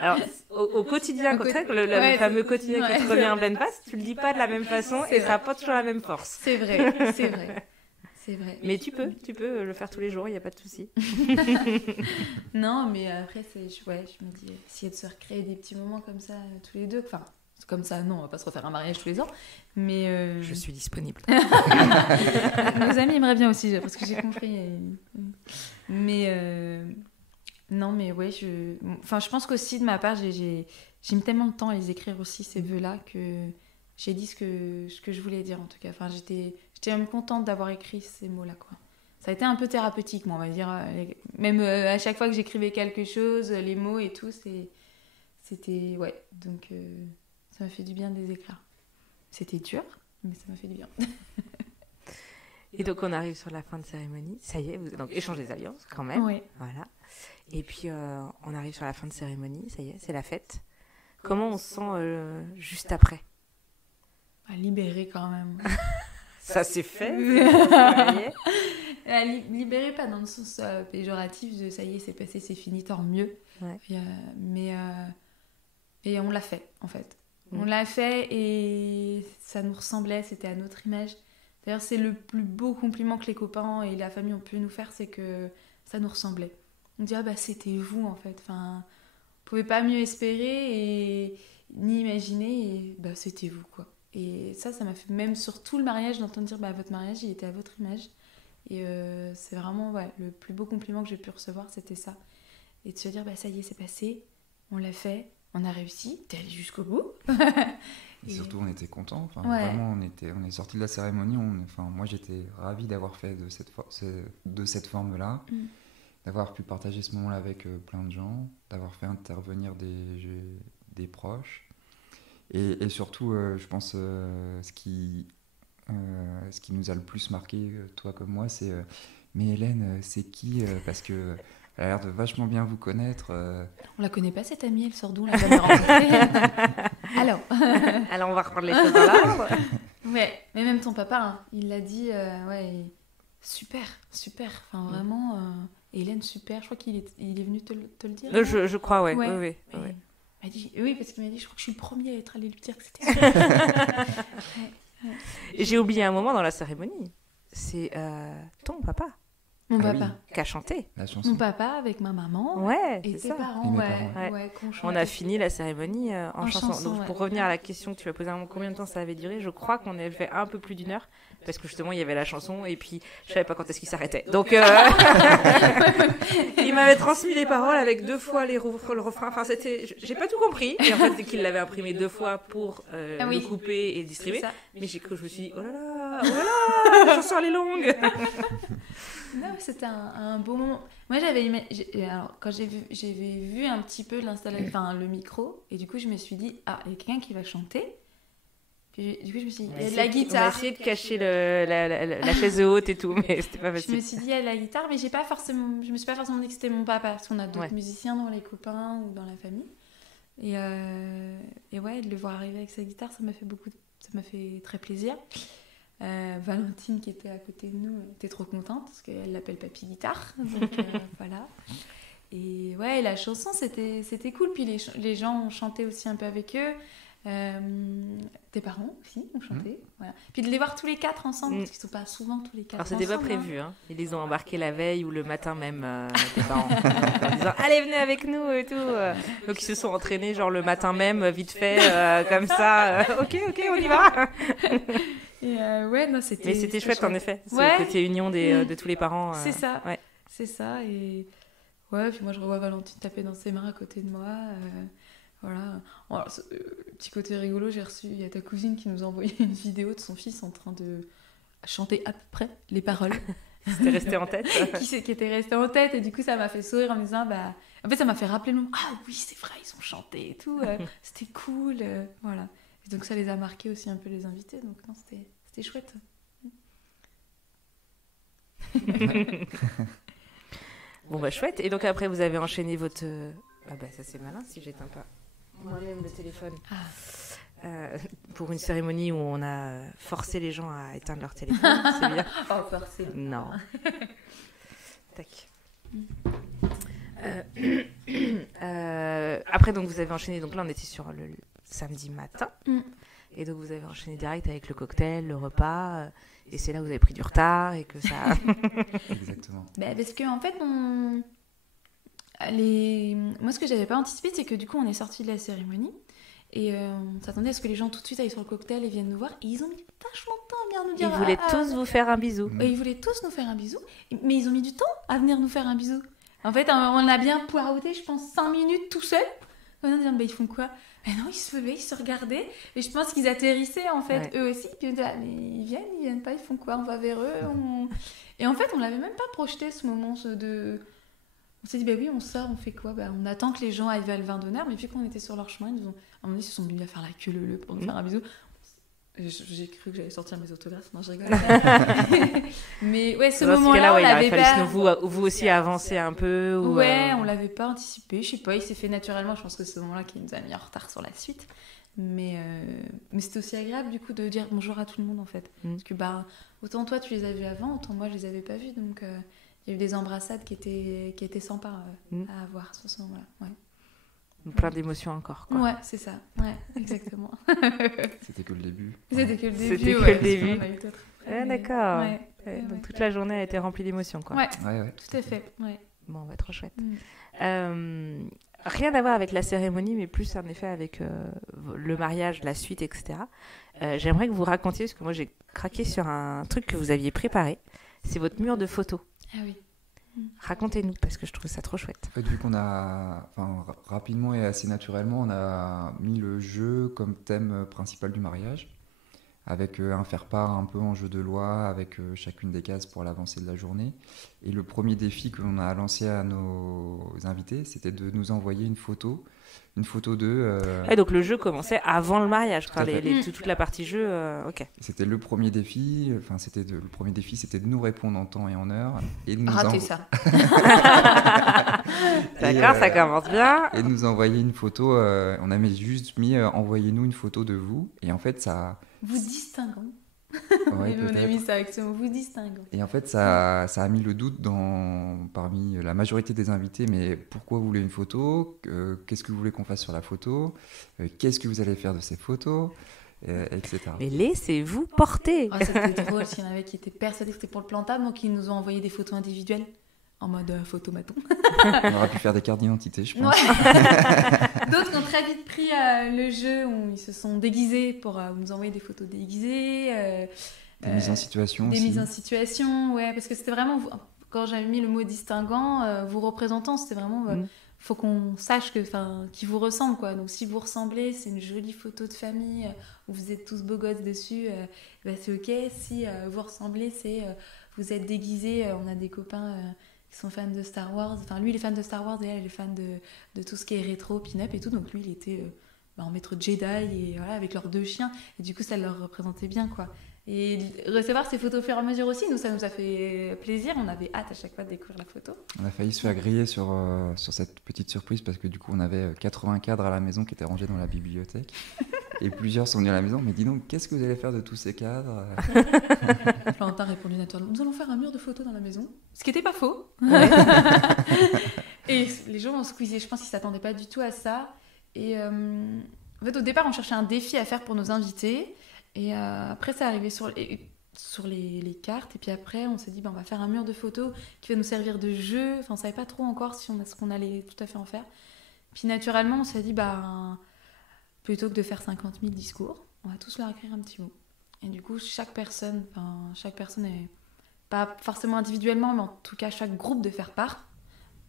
Alors, au quotidien, quand le fameux quotidien qui te revient en pleine face, tu le dis pas de la même façon et ça n'a pas toujours la même force. C'est vrai. Mais tu peux le faire tous les jours, il n'y a pas de souci. Non, mais après, je me dis, essayer de se recréer des petits moments comme ça, tous les deux. Enfin, comme ça, non, on va pas se refaire un mariage tous les ans. Mais je suis disponible. Mes amis aimeraient bien aussi, parce que j'ai compris. Mais non, mais ouais, je pense qu'aussi de ma part, j'ai mis tellement de temps à les écrire aussi, ces vœux-là, que j'ai dit ce que je voulais dire, en tout cas. Enfin, j'étais même contente d'avoir écrit ces mots-là, quoi. Ça a été un peu thérapeutique, moi, on va dire. Même à chaque fois que j'écrivais quelque chose, les mots et tout, c'était... Ouais, donc ça m'a fait du bien de les écrire. C'était dur, mais ça m'a fait du bien. Et donc, on arrive sur la fin de cérémonie. Ça y est, vous avez donc échangé des alliances, quand même. Oui. Voilà. Et puis, on arrive sur la fin de cérémonie. Ça y est, c'est la fête. Comment on se sent juste après? Libérée, quand même. Ça s'est fait. Vous voyez. Libéré, pas dans le sens péjoratif de ça y est, c'est passé, c'est fini, tant mieux. Ouais. Et on l'a fait, en fait. Mm. On l'a fait et ça nous ressemblait, c'était à notre image. D'ailleurs, c'est le plus beau compliment que les copains et la famille ont pu nous faire, c'est que ça nous ressemblait. On dit, ah bah c'était vous, en fait. Enfin, on pouvait pas mieux espérer et ni imaginer, et bah c'était vous, quoi. Et ça m'a fait, même sur tout le mariage, d'entendre dire, bah votre mariage, il était à votre image. Et c'est vraiment le plus beau compliment que j'ai pu recevoir, c'était ça. Et de se dire, bah ça y est, c'est passé, on l'a fait, on a réussi, t'es allé jusqu'au bout. Et surtout, on était contents. Enfin, Ouais. Vraiment, on est sortis de la cérémonie. Moi, j'étais ravi d'avoir fait de cette forme-là, d'avoir pu partager ce moment-là avec plein de gens, d'avoir fait intervenir des proches. Et surtout, je pense, ce qui nous a le plus marqué, toi comme moi, c'est mais Hélène, c'est qui Parce que elle a l'air de vachement bien vous connaître. On la connaît pas, cette amie, elle sort d'où, on l'a jamais rencontrée. Alors, Alors, on va reprendre les choses dans l'ordre. ouais, mais même ton papa, hein, il l'a dit, super, enfin vraiment, Hélène, super, je crois qu'il est venu te le dire. hein. Je crois, ouais. Ouais. Oui. Et Ouais. il m'a dit, oui, parce qu'il m'a dit, je crois que je suis le premier à être allé lui dire que c'était super. Et j'ai oublié un moment dans la cérémonie. C'est ton papa Mon Ah papa. oui. qui a chanté. La chanson. Mon papa avec ma maman Ouais, et c'est tes ça. parents, Et mes ouais, parents. ouais, qu'on On chantait. a fini la cérémonie en chanson. Donc, ouais. pour revenir à la question que tu m'as posée, combien de temps ça avait duré, je crois qu'on avait fait un peu plus d'1 heure, parce que justement, il y avait la chanson, et puis je savais pas quand est-ce qu'il s'arrêtait. Donc, il m'avait transmis les paroles avec 2 fois le refrain. Enfin, j'ai pas tout compris. Et en fait, c'est qu'il l'avait imprimé 2 fois pour Ah oui. le couper et le C'est distribuer. ça. Mais je me suis dit, oh là là, la chanson elle est longue. Non, c'était un beau moment. Moi, alors, quand j'avais vu un petit peu le micro, et du coup, je me suis dit, il y a quelqu'un qui va chanter. Puis, du coup, je me suis dit, il y a de la On a guitare. essayé de cacher la chaise haute et tout, mais c'était pas Je facile. me suis dit, il y a de la guitare, mais je me suis pas forcément dit que c'était mon papa, parce qu'on a d'autres Ouais. musiciens dans les copains ou dans la famille. Et ouais, de le voir arriver avec sa guitare, ça m'a fait très plaisir. Valentine, qui était à côté de nous, était trop contente parce qu'elle l'appelle Papy Guitare, donc voilà. Et ouais, la chanson, c'était cool. Puis les gens ont chanté aussi un peu avec eux. Tes parents aussi ont chanté. Voilà. Puis de les voir tous les 4 ensemble, parce qu'ils sont pas souvent tous les 4 Alors ensemble. c'était pas prévu, hein. Ils les ont embarqués la veille ou le matin même, tes parents, en disant allez venez avec nous et tout. Donc ils se sont entraînés genre le matin même, vite fait, comme ça. Ok, on y va. Et ouais, non, c'était. Mais c'était chouette en effet, ce Ouais. côté union de tous les parents. C'est ça. Ouais. C'est ça. Et ouais, puis moi je revois Valentine taper dans ses mains à côté de moi. Voilà. Bon, alors, petit côté rigolo, il y a ta cousine qui nous a envoyé une vidéo de son fils en train de chanter à peu près les paroles. C'était resté en tête. qui était resté en tête, et du coup ça m'a fait sourire en me disant, en fait ça m'a fait rappeler le moment, ah oui c'est vrai, ils ont chanté et tout, c'était cool, voilà. Et donc ça les a marqués aussi un peu, les invités, donc non, c'était chouette. Bon bah chouette. Et donc après vous avez enchaîné votre... Ah bah ça c'est malin si j'éteins pas moi-même le téléphone. Pour une cérémonie où on a forcé les gens à éteindre leur téléphone, c'est bien. Oh, forcé. Non. Tac. Après donc vous avez enchaîné, donc là on était sur le samedi matin. Et donc vous avez enchaîné direct avec le cocktail, le repas, et c'est là où vous avez pris du retard et que ça... Exactement. Parce qu'en fait, moi ce que j'avais pas anticipé, c'est que du coup on est sorti de la cérémonie, et on s'attendait à ce que les gens tout de suite aillent sur le cocktail et viennent nous voir, et ils ont mis vachement de temps à venir nous dire... Ils voulaient tous vous faire un bisou. Et ils voulaient tous nous faire un bisou, mais ils ont mis du temps à venir nous faire un bisou. En fait, on a bien poireauté, je pense, 5 minutes tout seul. On a dit, ils font quoi? Non, ils se levaient, ils se regardaient. Et je pense qu'ils atterrissaient, en fait, eux aussi. Puis on dit, mais ils viennent pas, ils font quoi? On va vers eux. Et en fait, on l'avait même pas projeté, ce moment de... On s'est dit, oui, on sort, on fait quoi? On attend que les gens aillent vers le vin d'honneur. Mais vu qu'on était sur leur chemin, à un moment donné, ils se sont mis à faire la queue leu pour nous faire un bisou. J'ai cru que j'allais sortir mes autographes. Non, je rigole. Mais ouais, ce moment-là, on l'avait pas... Il aurait fallu vous aussi avancer un peu. Ouais, on l'avait pas anticipé. Je sais pas, il s'est fait naturellement. Je pense que c'est ce moment-là qui nous a mis en retard sur la suite. Mais c'était aussi agréable du coup de dire bonjour à tout le monde en fait. Parce que autant toi tu les as vus avant, autant moi je les avais pas vus. Donc il y a eu des embrassades qui étaient sympas à avoir sur ce moment-là. Ouais. Plein d'émotions encore, quoi. Ouais, c'est ça. Ouais, exactement. C'était que le début. C'était que le début. C'était que ouais, le début. parce qu'on a eu d'autres. D'accord. Ouais, Donc ouais. toute la journée a été remplie d'émotions, quoi. Ouais, Ouais. tout à fait. Ouais. Bon, trop chouette. Rien à voir avec la cérémonie, mais plus en effet avec le mariage, la suite, etc. J'aimerais que vous racontiez, parce que moi j'ai craqué sur un truc que vous aviez préparé. C'est votre mur de photos. Ah oui. Racontez-nous, parce que je trouve ça trop chouette. En fait, vu qu'on a, rapidement et assez naturellement, on a mis le jeu comme thème principal du mariage, avec un faire-part un peu en jeu de loi, avec chacune des cases pour l'avancée de la journée. Et le premier défi que l'on a lancé à nos invités, c'était de nous envoyer une photo d'eux. Donc le jeu commençait avant le mariage, Tout à fait. toute la partie jeu, ok. C'était le premier défi, le premier défi, c'était de nous répondre en temps et en heure. Et de nous Raté ça. D'accord, ça commence bien. Et de nous envoyer une photo, on a juste mis envoyez-nous une photo de vous. Et en fait, ça... Vous distinguons. Ouais, Et on a peut-être. mis ça avec ce mot, vous distinguons. Et en fait, ça a mis le doute parmi la majorité des invités. Mais pourquoi vous voulez une photo ? Qu'est-ce que vous voulez qu'on fasse sur la photo ? Qu'est-ce que vous allez faire de ces photos ? Etc. Mais laissez-vous porter. Oh, c'était drôle, il y en avait qui étaient persuadés que c'était pour le plantable, donc ils nous ont envoyé des photos individuelles en mode photomaton. On aurait pu faire des cartes d'identité, je pense. Ouais. D'autres ont très vite pris le jeu où ils se sont déguisés pour nous envoyer des photos déguisées. Des mises en situation Des aussi. mises en situation, ouais, parce que c'était vraiment, quand j'avais mis le mot distinguant, vous représentant, c'était vraiment, faut qu'on sache qu'ils vous ressemblent, quoi. Donc si vous ressemblez, c'est une jolie photo de famille où vous êtes tous beaux gosses dessus, c'est ok. Si vous ressemblez, c'est vous êtes déguisés. On a des copains qui sont fans de Star Wars. Enfin, lui, il est fan de Star Wars et elle est fan de tout ce qui est rétro, pin-up et tout. Donc lui, il était en maître Jedi et voilà, avec leurs 2 chiens. Et du coup, ça leur représentait bien, quoi. Et recevoir ces photos au fur et à mesure aussi, nous, ça nous a fait plaisir. On avait hâte à chaque fois de découvrir la photo. On a failli se faire griller sur cette petite surprise parce que du coup, on avait 80 cadres à la maison qui étaient rangés dans la bibliothèque. Et plusieurs sont venus à la maison. Mais dis donc, qu'est-ce que vous allez faire de tous ces cadres ? Valentin a répondu naturellement, nous allons faire un mur de photos dans la maison. Ce qui n'était pas faux. Ouais. Et les gens ont squeezé. Je pense qu'ils ne s'attendaient pas du tout à ça. Et en fait, au départ, on cherchait un défi à faire pour nos invités. Et après, ça arrivait sur les cartes. Et puis après, on s'est dit, on va faire un mur de photos qui va nous servir de jeu. Enfin, on ne savait pas trop encore ce qu'on allait tout à fait en faire. Puis naturellement, on s'est dit, plutôt que de faire 50 000 discours, on va tous leur écrire un petit mot. Et du coup, chaque personne est pas forcément individuellement, mais en tout cas, chaque groupe de faire part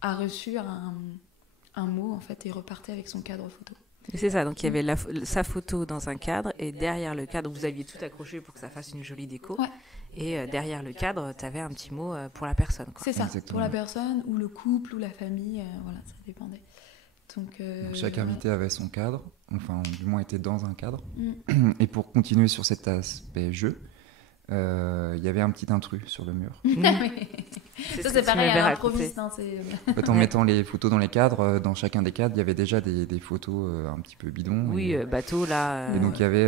a reçu un mot, en fait, et repartait avec son cadre photo. C'est ça, donc il y avait sa photo dans un cadre, et derrière le cadre, vous aviez tout accroché pour que ça fasse une jolie déco. Ouais. Et derrière le cadre, tu avais un petit mot pour la personne, quoi. C'est ça, Exactement. pour la personne, ou le couple, ou la famille, voilà, ça dépendait. Donc, chaque invité avait son cadre, enfin, du moins était dans un cadre. Mm. Et pour continuer sur cet aspect jeu, il y avait un petit intrus sur le mur. Ça, c'est pareil, à l'improviste. Hein, En fait, en mettant les photos dans les cadres, dans chacun des cadres, il y avait déjà des photos un petit peu bidons. Oui, bateau, là. Et donc, il y avait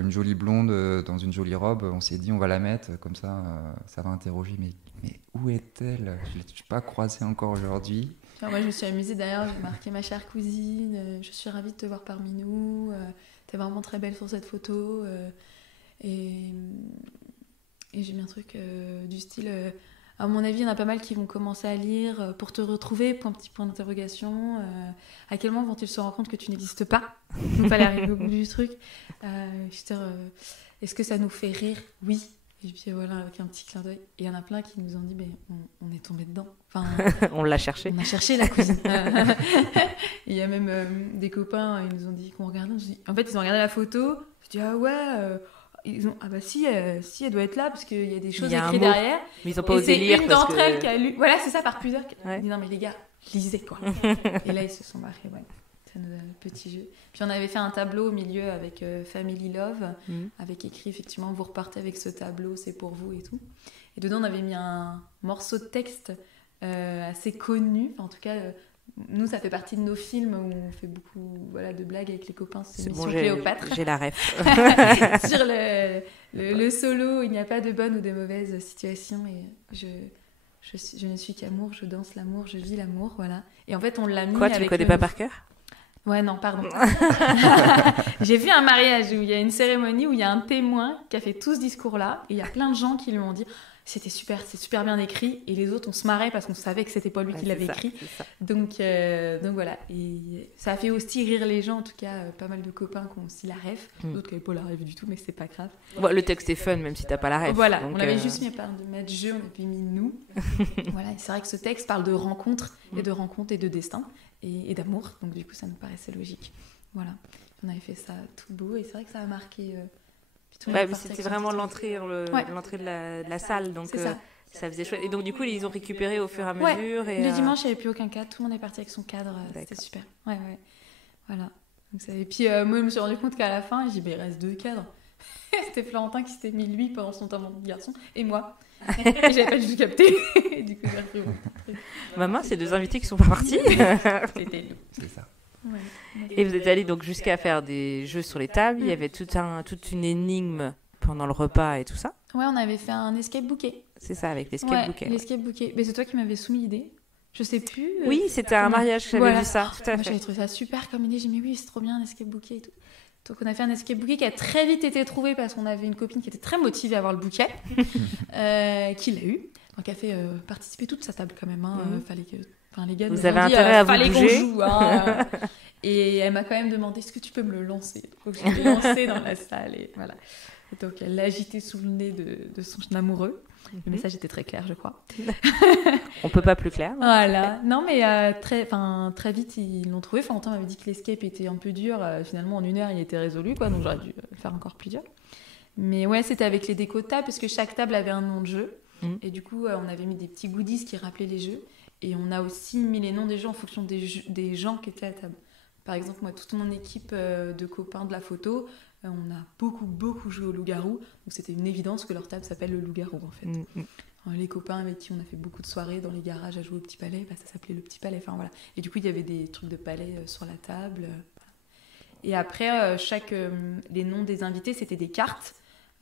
une jolie blonde dans une jolie robe. On s'est dit, on va la mettre, comme ça, ça va interroger. Mais où est-elle ? Je ne l'ai pas croisée encore aujourd'hui. Alors, moi, je me suis amusée d'ailleurs, j'ai marqué ma chère cousine, je suis ravie de te voir parmi nous, t'es vraiment très belle sur cette photo. Et j'ai mis un truc du style, à mon avis, il y en a pas mal qui vont commencer à lire pour te retrouver, petit point d'interrogation. À quel moment vont-ils se rendre compte que tu n'existes pas ? Il fallait arriver au bout du truc. Est-ce que ça nous fait rire ? Oui. Et puis voilà, avec un petit clin d'œil. Et il y en a plein qui nous ont dit, on est tombé dedans. Enfin, on l'a cherché. On a cherché la cousine. Il y a même des copains, ils nous ont dit qu'on regardait. En fait, ils ont regardé la photo. Je dis, ah ouais. Si, elle doit être là, parce qu'il y a des choses écrites derrière. Mais ils n'ont pas osé lire. C'est une d'entre elles qui a lu. Voilà, c'est ça, par pudeur. Ouais. Elle dit, non, mais les gars, lisez, quoi. Et là, ils se sont marrés, ouais. C'est un petit jeu. Puis on avait fait un tableau au milieu avec Family Love, avec écrit effectivement, vous repartez avec ce tableau, c'est pour vous et tout. Et dedans, on avait mis un morceau de texte assez connu, en tout cas nous, ça fait partie de nos films où on fait beaucoup de blagues avec les copains. C'est bon, Mission Cléopâtre. j'ai la ref. Sur le solo, il n'y a pas de bonne ou de mauvaise situation. Et je ne suis qu'amour, je danse l'amour, je vis l'amour. Voilà. Et en fait, on l'a mis Quoi, tu avec le connais pas par cœur? Ouais, non, pardon. J'ai vu un mariage où il y a une cérémonie où il y a un témoin qui a fait tout ce discours-là. Et il y a plein de gens qui lui ont dit c'était super, c'est super bien écrit. Et les autres, on se marrait parce qu'on savait que c'était pas lui qui l'avait écrit. Donc voilà. Et ça a fait aussi rire les gens, en tout cas, pas mal de copains qui ont aussi la ref. D'autres qui n'avaient pas la ref du tout, mais c'est pas grave. Bon, le texte est fun, même si t'as pas la ref. Voilà, donc, on avait juste mis pas de mettre jeu, on avait mis nous. Voilà, et c'est vrai que ce texte parle de rencontres et de destin. Et d'amour, donc du coup ça nous paraissait logique. Voilà, on avait fait ça tout beau et c'est vrai que ça a marqué. C'était vraiment l'entrée de la salle, donc ça faisait chouette. Et donc du coup ils ont récupéré au fur et à mesure. Et le dimanche il n'y avait plus aucun cadre, tout le monde est parti avec son cadre, c'était super. Ouais. Voilà. Donc, et puis moi je me suis rendu compte qu'à la fin, j'ai dit il reste 2 cadres. C'était Florentin qui s'était mis lui pendant son temps de garçon et moi. Et j'avais pas du tout capté. Et du coup j'ai repris mon truc. Maman, c'est 2 invités qui sont pas partis. C'était nous. C'est ça. Ouais. Et vous êtes allés donc jusqu'à faire des jeux sur les tables. Il y avait toute une énigme pendant le repas et tout ça. Ouais, on avait fait un escape bouquet. C'est ça, avec l'escape bouquet. L'escape bouquet. Mais c'est toi qui m'avais soumis l'idée. Je sais plus. Oui, c'était un mariage que j'avais vu ça, tout à Moi, fait. j'avais trouvé ça super comme idée. J'ai dit, mais oui, c'est trop bien, un escape bouquet et tout. Donc, on a fait un escape bouquet qui a très vite été trouvé parce qu'on avait une copine qui était très motivée à avoir le bouquet, qui l'a eu. Donc, elle a fait participer toute sa table quand même. Hein. Fallait que... les gars, vous avez intérêt à vous fallait bouger. qu'on joue. Hein. Et elle m'a quand même demandé, est-ce que tu peux me le lancer? Donc, je l'ai lancé dans la salle. Et voilà. Et donc, elle l'a agité sous le nez de son amoureux. Le message était très clair, je crois. On peut pas plus clair. Voilà. Non, mais très vite, ils l'ont trouvé. Florentin m'avait dit que l'escape était un peu dur. Finalement, en 1 heure, il était résolu, quoi. Donc, j'aurais dû le faire encore plus dur. Mais ouais, c'était avec les décos de table, parce que chaque table avait un nom de jeu. Et du coup, on avait mis des petits goodies qui rappelaient les jeux. Et on a aussi mis les noms des jeux en fonction des gens qui étaient à table. Par exemple, moi, toute mon équipe de copains de la photo, on a beaucoup joué au loup-garou. Donc, c'était une évidence que leur table s'appelle le loup-garou, en fait. Les copains avec qui on a fait beaucoup de soirées dans les garages à jouer au petit palais, ça s'appelait le petit palais. Enfin, voilà. Et du coup, il y avait des trucs de palais sur la table. Et après, les noms des invités, c'était des cartes.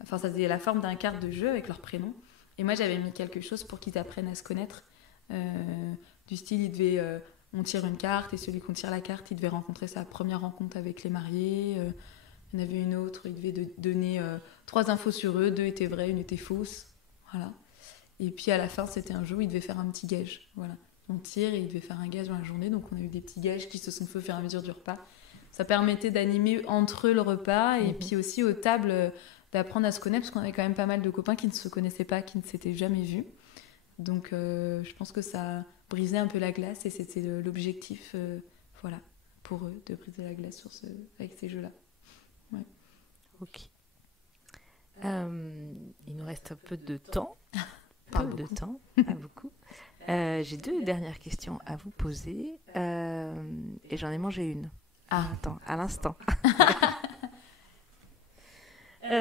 Enfin, ça faisait la forme d'un carte de jeu avec leur prénom. Et moi, j'avais mis quelque chose pour qu'ils apprennent à se connaître. Du style, on tire une carte et celui qu'on tire la carte, il devait rencontrer sa première rencontre avec les mariés. Il y en avait une autre, il devait donner 3 infos sur eux, 2 étaient vraies, 1 était fausse. Voilà. Et puis à la fin, c'était un jeu où il devait faire un petit gage. Voilà. On tire et il devait faire un gage dans la journée. Donc on a eu des petits gages qui se sont faits au fur et à mesure du repas. Ça permettait d'animer entre eux le repas et puis aussi aux tables d'apprendre à se connaître parce qu'on avait quand même pas mal de copains qui ne se connaissaient pas, qui ne s'étaient jamais vus. Donc je pense que ça brisait un peu la glace et c'était l'objectif pour eux de briser la glace avec ces jeux-là. Ouais. Ok. Il nous reste un peu de temps. Pas beaucoup. J'ai 2 dernières questions à vous poser et j'en ai mangé une. Attends, à l'instant.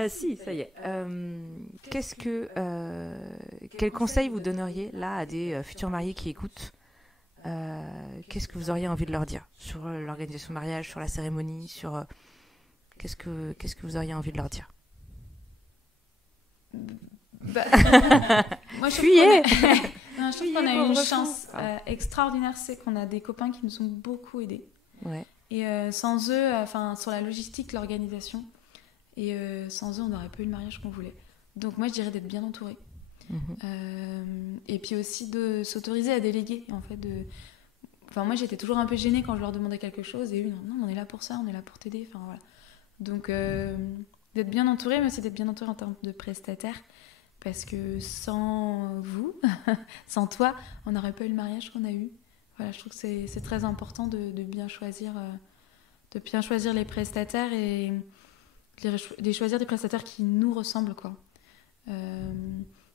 Si, ça y est. Quel conseil vous donneriez là à des futurs mariés qui écoutent? Qu'est-ce que vous auriez envie de leur dire sur l'organisation de mariage, sur la cérémonie, sur qu'est-ce que vous auriez envie de leur dire? Moi, je trouve qu'on a eu une chance extraordinaire, c'est qu'on a des copains qui nous ont beaucoup aidés. Ouais. Et sans eux, sur la logistique, l'organisation, et sans eux, on n'aurait pas eu le mariage qu'on voulait. Donc moi, je dirais d'être bien entouré. Et puis aussi de s'autoriser à déléguer, en fait. Moi, j'étais toujours un peu gênée quand je leur demandais quelque chose, et eux, non, on est là pour ça, on est là pour t'aider. Enfin, voilà. Donc, d'être bien entouré, mais c'est d'être bien entouré en termes de prestataires. Parce que sans vous, sans toi, on n'aurait pas eu le mariage qu'on a eu. Voilà, je trouve que c'est très important de bien choisir les prestataires et de choisir des prestataires qui nous ressemblent, quoi.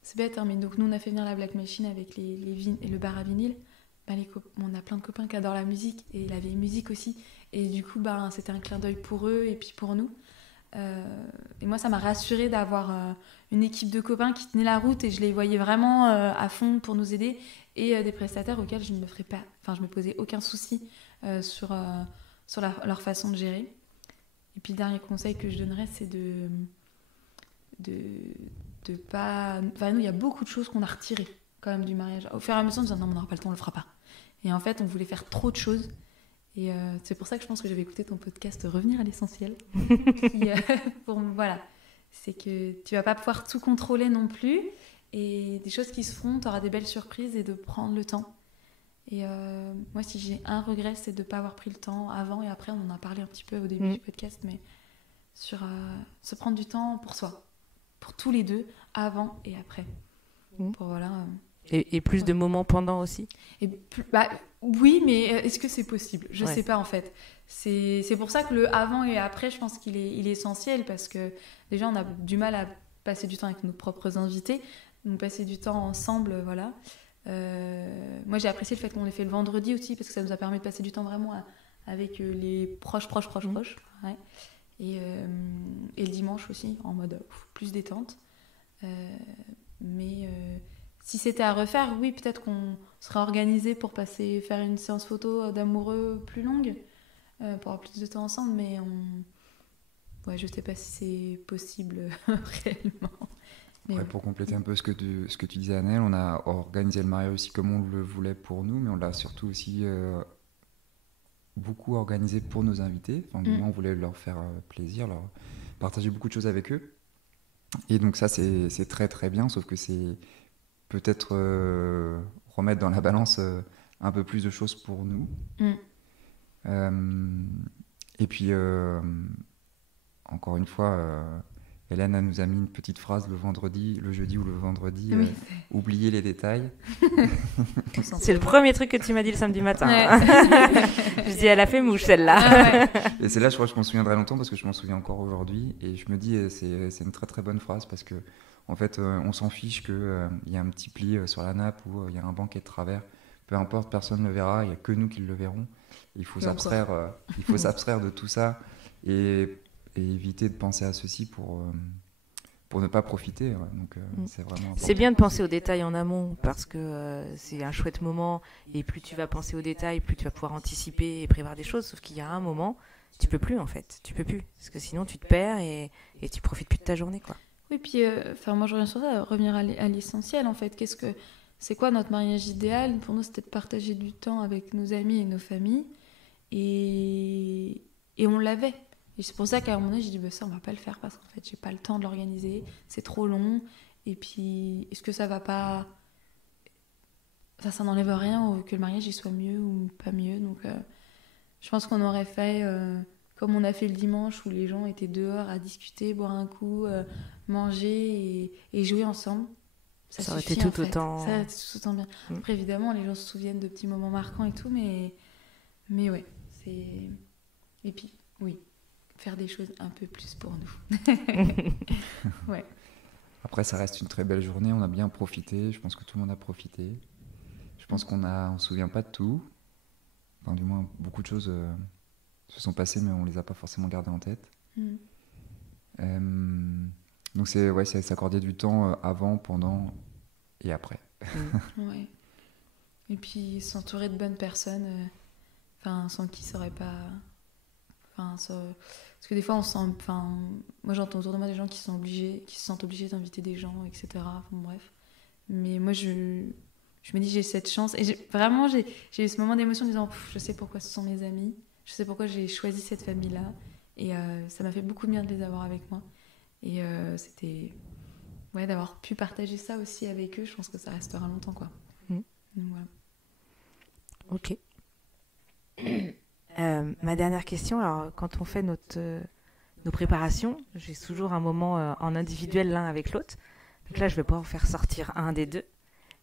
C'est bête, hein, mais donc nous on a fait venir la Black Machine avec et le bar à vinyle. On a plein de copains qui adorent la musique et la vieille musique aussi. Et du coup, c'était un clin d'œil pour eux et puis pour nous. Et moi, ça m'a rassurée d'avoir une équipe de copains qui tenaient la route et je les voyais vraiment à fond pour nous aider. Et des prestataires auxquels je ne me posais aucun souci sur leur façon de gérer. Et puis le dernier conseil que je donnerais, c'est de pas... Enfin, nous, il y a beaucoup de choses qu'on a retirées quand même du mariage. Au fur et à mesure, on se disait, non, on n'aura pas le temps, on le fera pas. Et en fait, on voulait faire trop de choses. Et c'est pour ça que je pense que j'avais écouté ton podcast Revenir à l'essentiel. Voilà. C'est que tu vas pas pouvoir tout contrôler non plus. Et des choses qui se font, tu auras des belles surprises et de prendre le temps. Et moi, si j'ai un regret, c'est de ne pas avoir pris le temps avant et après. On en a parlé un petit peu au début du podcast, mais sur se prendre du temps pour soi, pour tous les deux, avant et après. Pour, voilà, et plus de moments pendant aussi. Oui, mais est-ce que c'est possible ? Je sais pas en fait. C'est pour ça que le avant et après, je pense qu'il est essentiel parce que déjà, on a du mal à passer du temps avec nos propres invités. Donc passer du temps ensemble, voilà. Moi, j'ai apprécié le fait qu'on l'ait fait le vendredi aussi parce que ça nous a permis de passer du temps vraiment avec les proches. Ouais. Et le dimanche aussi, en mode plus détente. Mais si c'était à refaire, oui, peut-être qu'on serait organisé pour faire une séance photo d'amoureux plus longue, pour avoir plus de temps ensemble, mais je sais pas si c'est possible réellement. Ouais, pour compléter un peu ce que tu disais, Annelle, on a organisé le mariage aussi comme on le voulait pour nous, mais on l'a surtout aussi beaucoup organisé pour nos invités. Enfin, du moins, on voulait leur faire plaisir, leur partager beaucoup de choses avec eux. Et donc ça, c'est très très bien, sauf que c'est peut-être remettre dans la balance un peu plus de choses pour nous. Et puis, encore une fois... Hélène nous a mis une petite phrase le jeudi ou le vendredi, oubliez les détails. C'est le premier truc que tu m'as dit le samedi matin. Ouais. Je dis, elle a fait mouche celle-là. Ah ouais. Et celle-là, je crois que je m'en souviendrai longtemps parce que je m'en souviens encore aujourd'hui. Et je me dis, c'est une très très bonne phrase parce que en fait, on s'en fiche qu'il y a un petit pli sur la nappe ou il y a un banquet de travers. Peu importe, personne ne le verra, il n'y a que nous qui le verrons. Il faut s'abstraire de tout ça et éviter de penser à ceci pour ne pas profiter. Ouais. Donc, c'est vraiment important. C'est bien de penser aux détails en amont parce que c'est un chouette moment et plus tu vas penser aux détails, plus tu vas pouvoir anticiper et prévoir des choses. Sauf qu'il y a un moment, tu peux plus en fait. Tu peux plus parce que sinon tu te perds et tu profites plus de ta journée, quoi. Oui, puis moi je reviens sur ça, revenir à l'essentiel en fait. C'est quoi notre mariage idéal ? Pour nous, c'était de partager du temps avec nos amis et nos familles et on l'avait. Et c'est pour ça qu'à un moment donné, j'ai dit ça, on va pas le faire parce qu'en fait, j'ai pas le temps de l'organiser, c'est trop long. Et puis, est-ce que ça va pas... Ça n'enlève rien que le mariage il soit mieux ou pas mieux. Donc, je pense qu'on aurait fait comme on a fait le dimanche où les gens étaient dehors à discuter, boire un coup, manger et jouer ensemble. Ça aurait été tout autant... Ça aurait été tout autant bien. Après, évidemment, les gens se souviennent de petits moments marquants et tout, mais ouais, c'est... Et puis, oui. Faire des choses un peu plus pour nous. Ouais. Après, ça reste une très belle journée. On a bien profité. Je pense que tout le monde a profité. Je pense qu'on se souvient pas de tout. Enfin, du moins, beaucoup de choses se sont passées, mais on les a pas forcément gardées en tête. Donc, c'est s'accorder du temps avant, pendant et après. Ouais. Et puis, s'entourer de bonnes personnes, sans qui ça aurait pas... Parce que des fois, moi j'entends autour de moi des gens qui se sentent obligés d'inviter des gens, etc. Bref. Mais moi, je me dis, j'ai cette chance. Et j'ai eu ce moment d'émotion en disant, je sais pourquoi ce sont mes amis, je sais pourquoi j'ai choisi cette famille-là. Et ça m'a fait beaucoup de bien de les avoir avec moi. Et c'était... Ouais, d'avoir pu partager ça aussi avec eux, je pense que ça restera longtemps, quoi. Donc, voilà. Ok. Ma dernière question, alors quand on fait nos préparations, j'ai toujours un moment en individuel l'un avec l'autre. Donc là, je vais pas en faire sortir un des deux.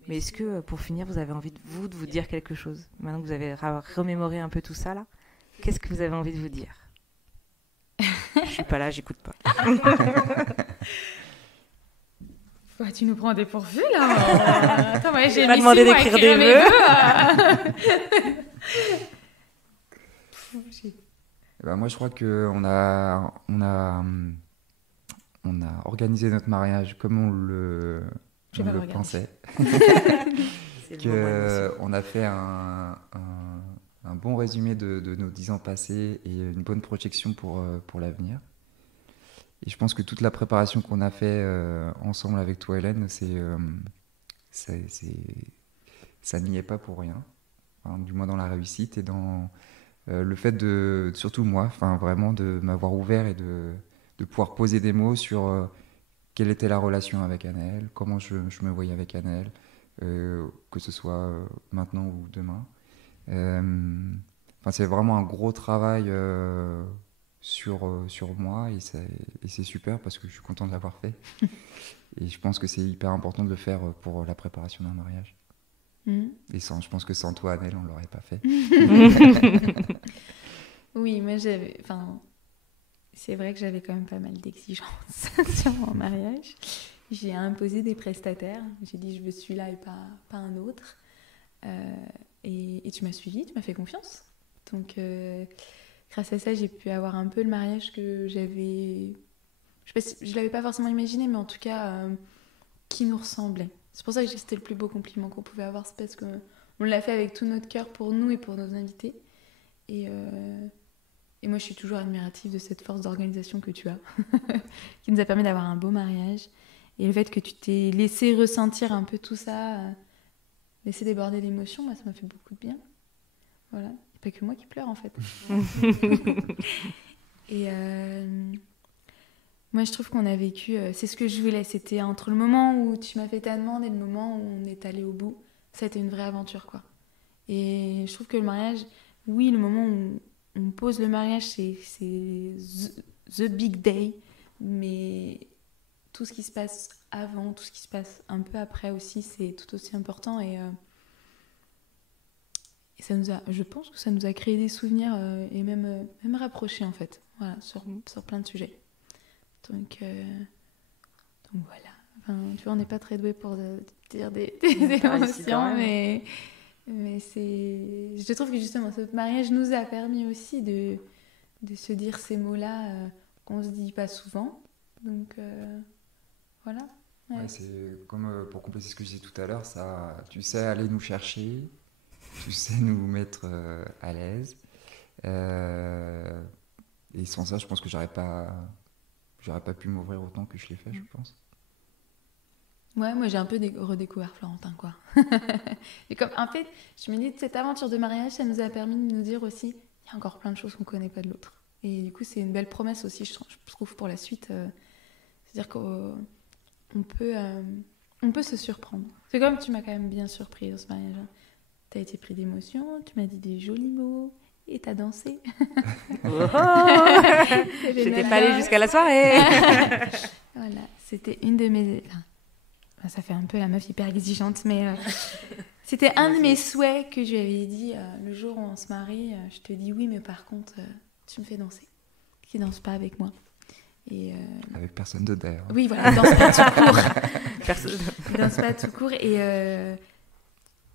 Mais est-ce que pour finir, vous avez envie de vous dire quelque chose ? Maintenant que vous avez remémoré un peu tout ça là, qu'est-ce que vous avez envie de vous dire ? Je suis pas là, j'écoute pas. Tu nous prends des pourvus là. Attends, ouais, j'ai pas demandé d'écrire des vœux. Moi, je crois qu'on a organisé notre mariage comme on le pensait. On a fait un bon résumé de nos 10 ans passés et une bonne projection pour l'avenir. Et je pense que toute la préparation qu'on a fait ensemble avec toi, Hélène, ça n'y est pas pour rien. Enfin, du moins dans la réussite et dans le fait surtout moi, vraiment de m'avoir ouvert et de pouvoir poser des mots sur quelle était la relation avec Anaëlle, comment je me voyais avec Anaëlle, que ce soit maintenant ou demain. C'est vraiment un gros travail sur moi et c'est super parce que je suis content de l'avoir fait. Et je pense que c'est hyper important de le faire pour la préparation d'un mariage. Et je pense que sans toi, Anaëlle, on ne l'aurait pas fait. Oui, moi c'est vrai que j'avais quand même pas mal d'exigences sur mon mariage. J'ai imposé des prestataires. J'ai dit je veux celui-là et pas un autre. Et tu m'as suivi, tu m'as fait confiance. Donc grâce à ça, j'ai pu avoir un peu le mariage que j'avais... Je l'avais pas forcément imaginé, mais en tout cas, qui nous ressemblait. C'est pour ça que c'était le plus beau compliment qu'on pouvait avoir, c'est parce qu'on l'a fait avec tout notre cœur pour nous et pour nos invités. Et moi, je suis toujours admirative de cette force d'organisation que tu as, qui nous a permis d'avoir un beau mariage. Et le fait que tu t'es laissé ressentir un peu tout ça, laisser déborder l'émotion, ça m'a fait beaucoup de bien. Voilà. Il n'y a pas que moi qui pleure, en fait. Et moi, je trouve qu'on a vécu... c'est ce que je voulais. C'était entre le moment où tu m'as fait ta demande et le moment où on est allé au bout. Ça a été une vraie aventure, quoi. Et je trouve que le mariage... Oui, le moment où on pose le mariage, c'est the big day. Mais tout ce qui se passe avant, tout ce qui se passe un peu après aussi, c'est tout aussi important. Et ça je pense que ça nous a créé des souvenirs et même rapprochés, en fait. Voilà, sur plein de sujets. Donc voilà. Tu vois, on n'est pas très doués pour dire des émotions, mais je trouve que justement, ce mariage nous a permis aussi de se dire ces mots-là qu'on ne se dit pas souvent. Donc voilà. Ouais. Ouais, c'est comme pour compléter ce que je disais tout à l'heure, ça, tu sais aller nous chercher, tu sais nous mettre à l'aise. Et sans ça, je pense que j'aurais pas pu m'ouvrir autant que je l'ai fait, je pense. Ouais, moi j'ai un peu redécouvert Florentin, quoi. Et comme, en fait, je me dis que cette aventure de mariage, ça nous a permis de nous dire aussi, il y a encore plein de choses qu'on ne connaît pas de l'autre. Et du coup, c'est une belle promesse aussi, je trouve, pour la suite. C'est-à-dire qu'on peut se surprendre. C'est comme tu m'as quand même bien surpris dans ce mariage. Tu as été pris d'émotion, tu m'as dit des jolis mots. Et t'as dansé. J'étais pas allée jusqu'à la soirée. Voilà, c'était une de mes... ça fait un peu la meuf hyper exigeante, mais c'était un de mes souhaits que je lui avais dit le jour où on se marie. Je te dis oui, mais par contre, tu me fais danser. Qui danse pas avec moi. Et avec personne d'autre d'ailleurs. Oui, voilà, danse pas tout court. Danse pas tout court. Et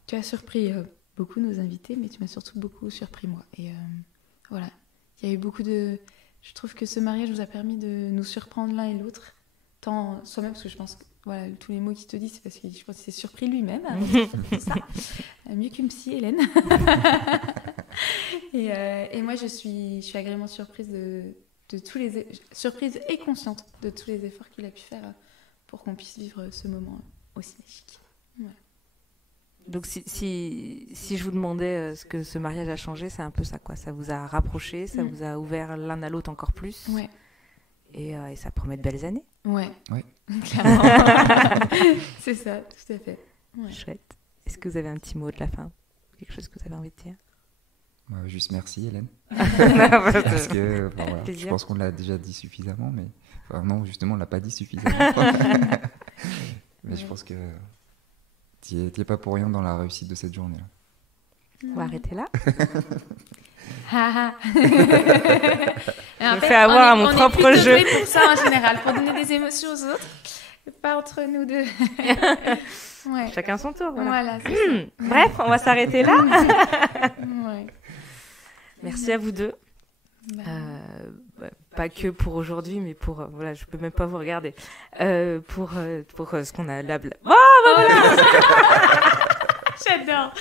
tu as surpris... beaucoup nos invités, mais tu m'as surtout beaucoup surpris moi. Et voilà, il y a eu beaucoup de... Je trouve que ce mariage nous a permis de nous surprendre l'un et l'autre, tant soi-même, parce que je pense que voilà, tous les mots qu'il te dit, c'est parce que je pense qu'il s'est surpris lui-même. Tout ça. Mieux qu'une psy, Hélène. Et moi, je suis agréablement surprise de tous les... surprise et consciente de tous les efforts qu'il a pu faire pour qu'on puisse vivre ce moment aussi magique. Voilà. Donc si je vous demandais ce que ce mariage a changé, c'est un peu ça, quoi. Ça vous a rapproché, ça vous a ouvert l'un à l'autre encore plus. Ouais. Et ça promet de belles années. Ouais. Clairement. C'est ça, tout à fait. Ouais. Chouette. Est-ce que vous avez un petit mot de la fin? Quelque chose que vous avez envie de dire? Juste merci, Hélène. Parce que voilà, je pense qu'on l'a déjà dit suffisamment, mais non, justement, on l'a pas dit suffisamment. Mais je pense que tu es pas pour rien dans la réussite de cette journée. On va arrêter là. Je me fais avoir à mon propre jeu. On est pour ça en général, pour donner des émotions aux autres, pas entre nous deux. Ouais. Chacun son tour. Voilà, c'est ça. Bref, on va s'arrêter là. Ouais. Merci à vous deux. Pas que pour aujourd'hui, mais pour voilà, je peux même pas vous regarder. Pour ce qu'on a là. J'adore.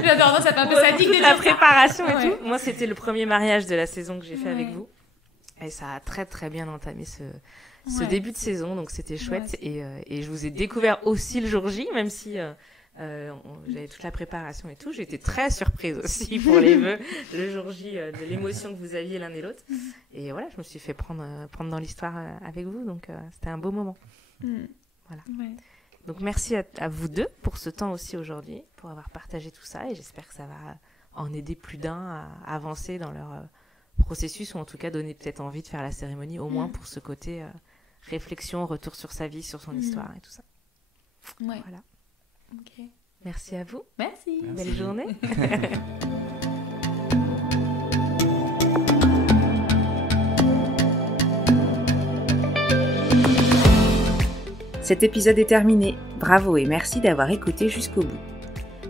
Non, ça fait un peu sadique de la dire ça. préparation et tout. Moi, c'était le premier mariage de la saison que j'ai fait avec vous. Et ça a très très bien entamé ce début de saison, donc c'était chouette. Et je vous ai découvert aussi le jour J, même si j'avais toute la préparation et tout. J'ai été très surprise aussi pour les vœux, le jour J, de l'émotion que vous aviez l'un et l'autre. Et voilà, je me suis fait prendre dans l'histoire avec vous, donc c'était un beau moment. Voilà. Ouais. Donc merci à vous deux pour ce temps aussi aujourd'hui, pour avoir partagé tout ça, et j'espère que ça va en aider plus d'un à avancer dans leur processus, ou en tout cas donner peut-être envie de faire la cérémonie, au moins pour ce côté réflexion, retour sur sa vie, sur son histoire et tout ça. Ouais. Voilà. Ok. Merci à vous. Merci. Belle journée. Cet épisode est terminé. Bravo et merci d'avoir écouté jusqu'au bout.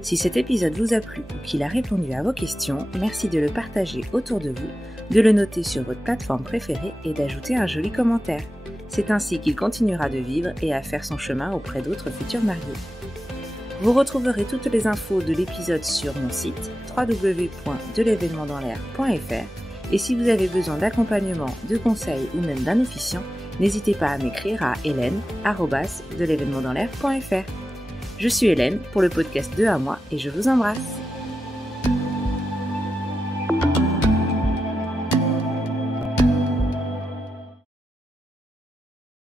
Si cet épisode vous a plu ou qu'il a répondu à vos questions, merci de le partager autour de vous, de le noter sur votre plateforme préférée et d'ajouter un joli commentaire. C'est ainsi qu'il continuera de vivre et à faire son chemin auprès d'autres futurs mariés. Vous retrouverez toutes les infos de l'épisode sur mon site www.delevenementdanslair.fr, et si vous avez besoin d'accompagnement, de conseils ou même d'un officiant, n'hésitez pas à m'écrire à hélène@delevenementdanslair.fr. Je suis Hélène pour le podcast 2 à moi et je vous embrasse.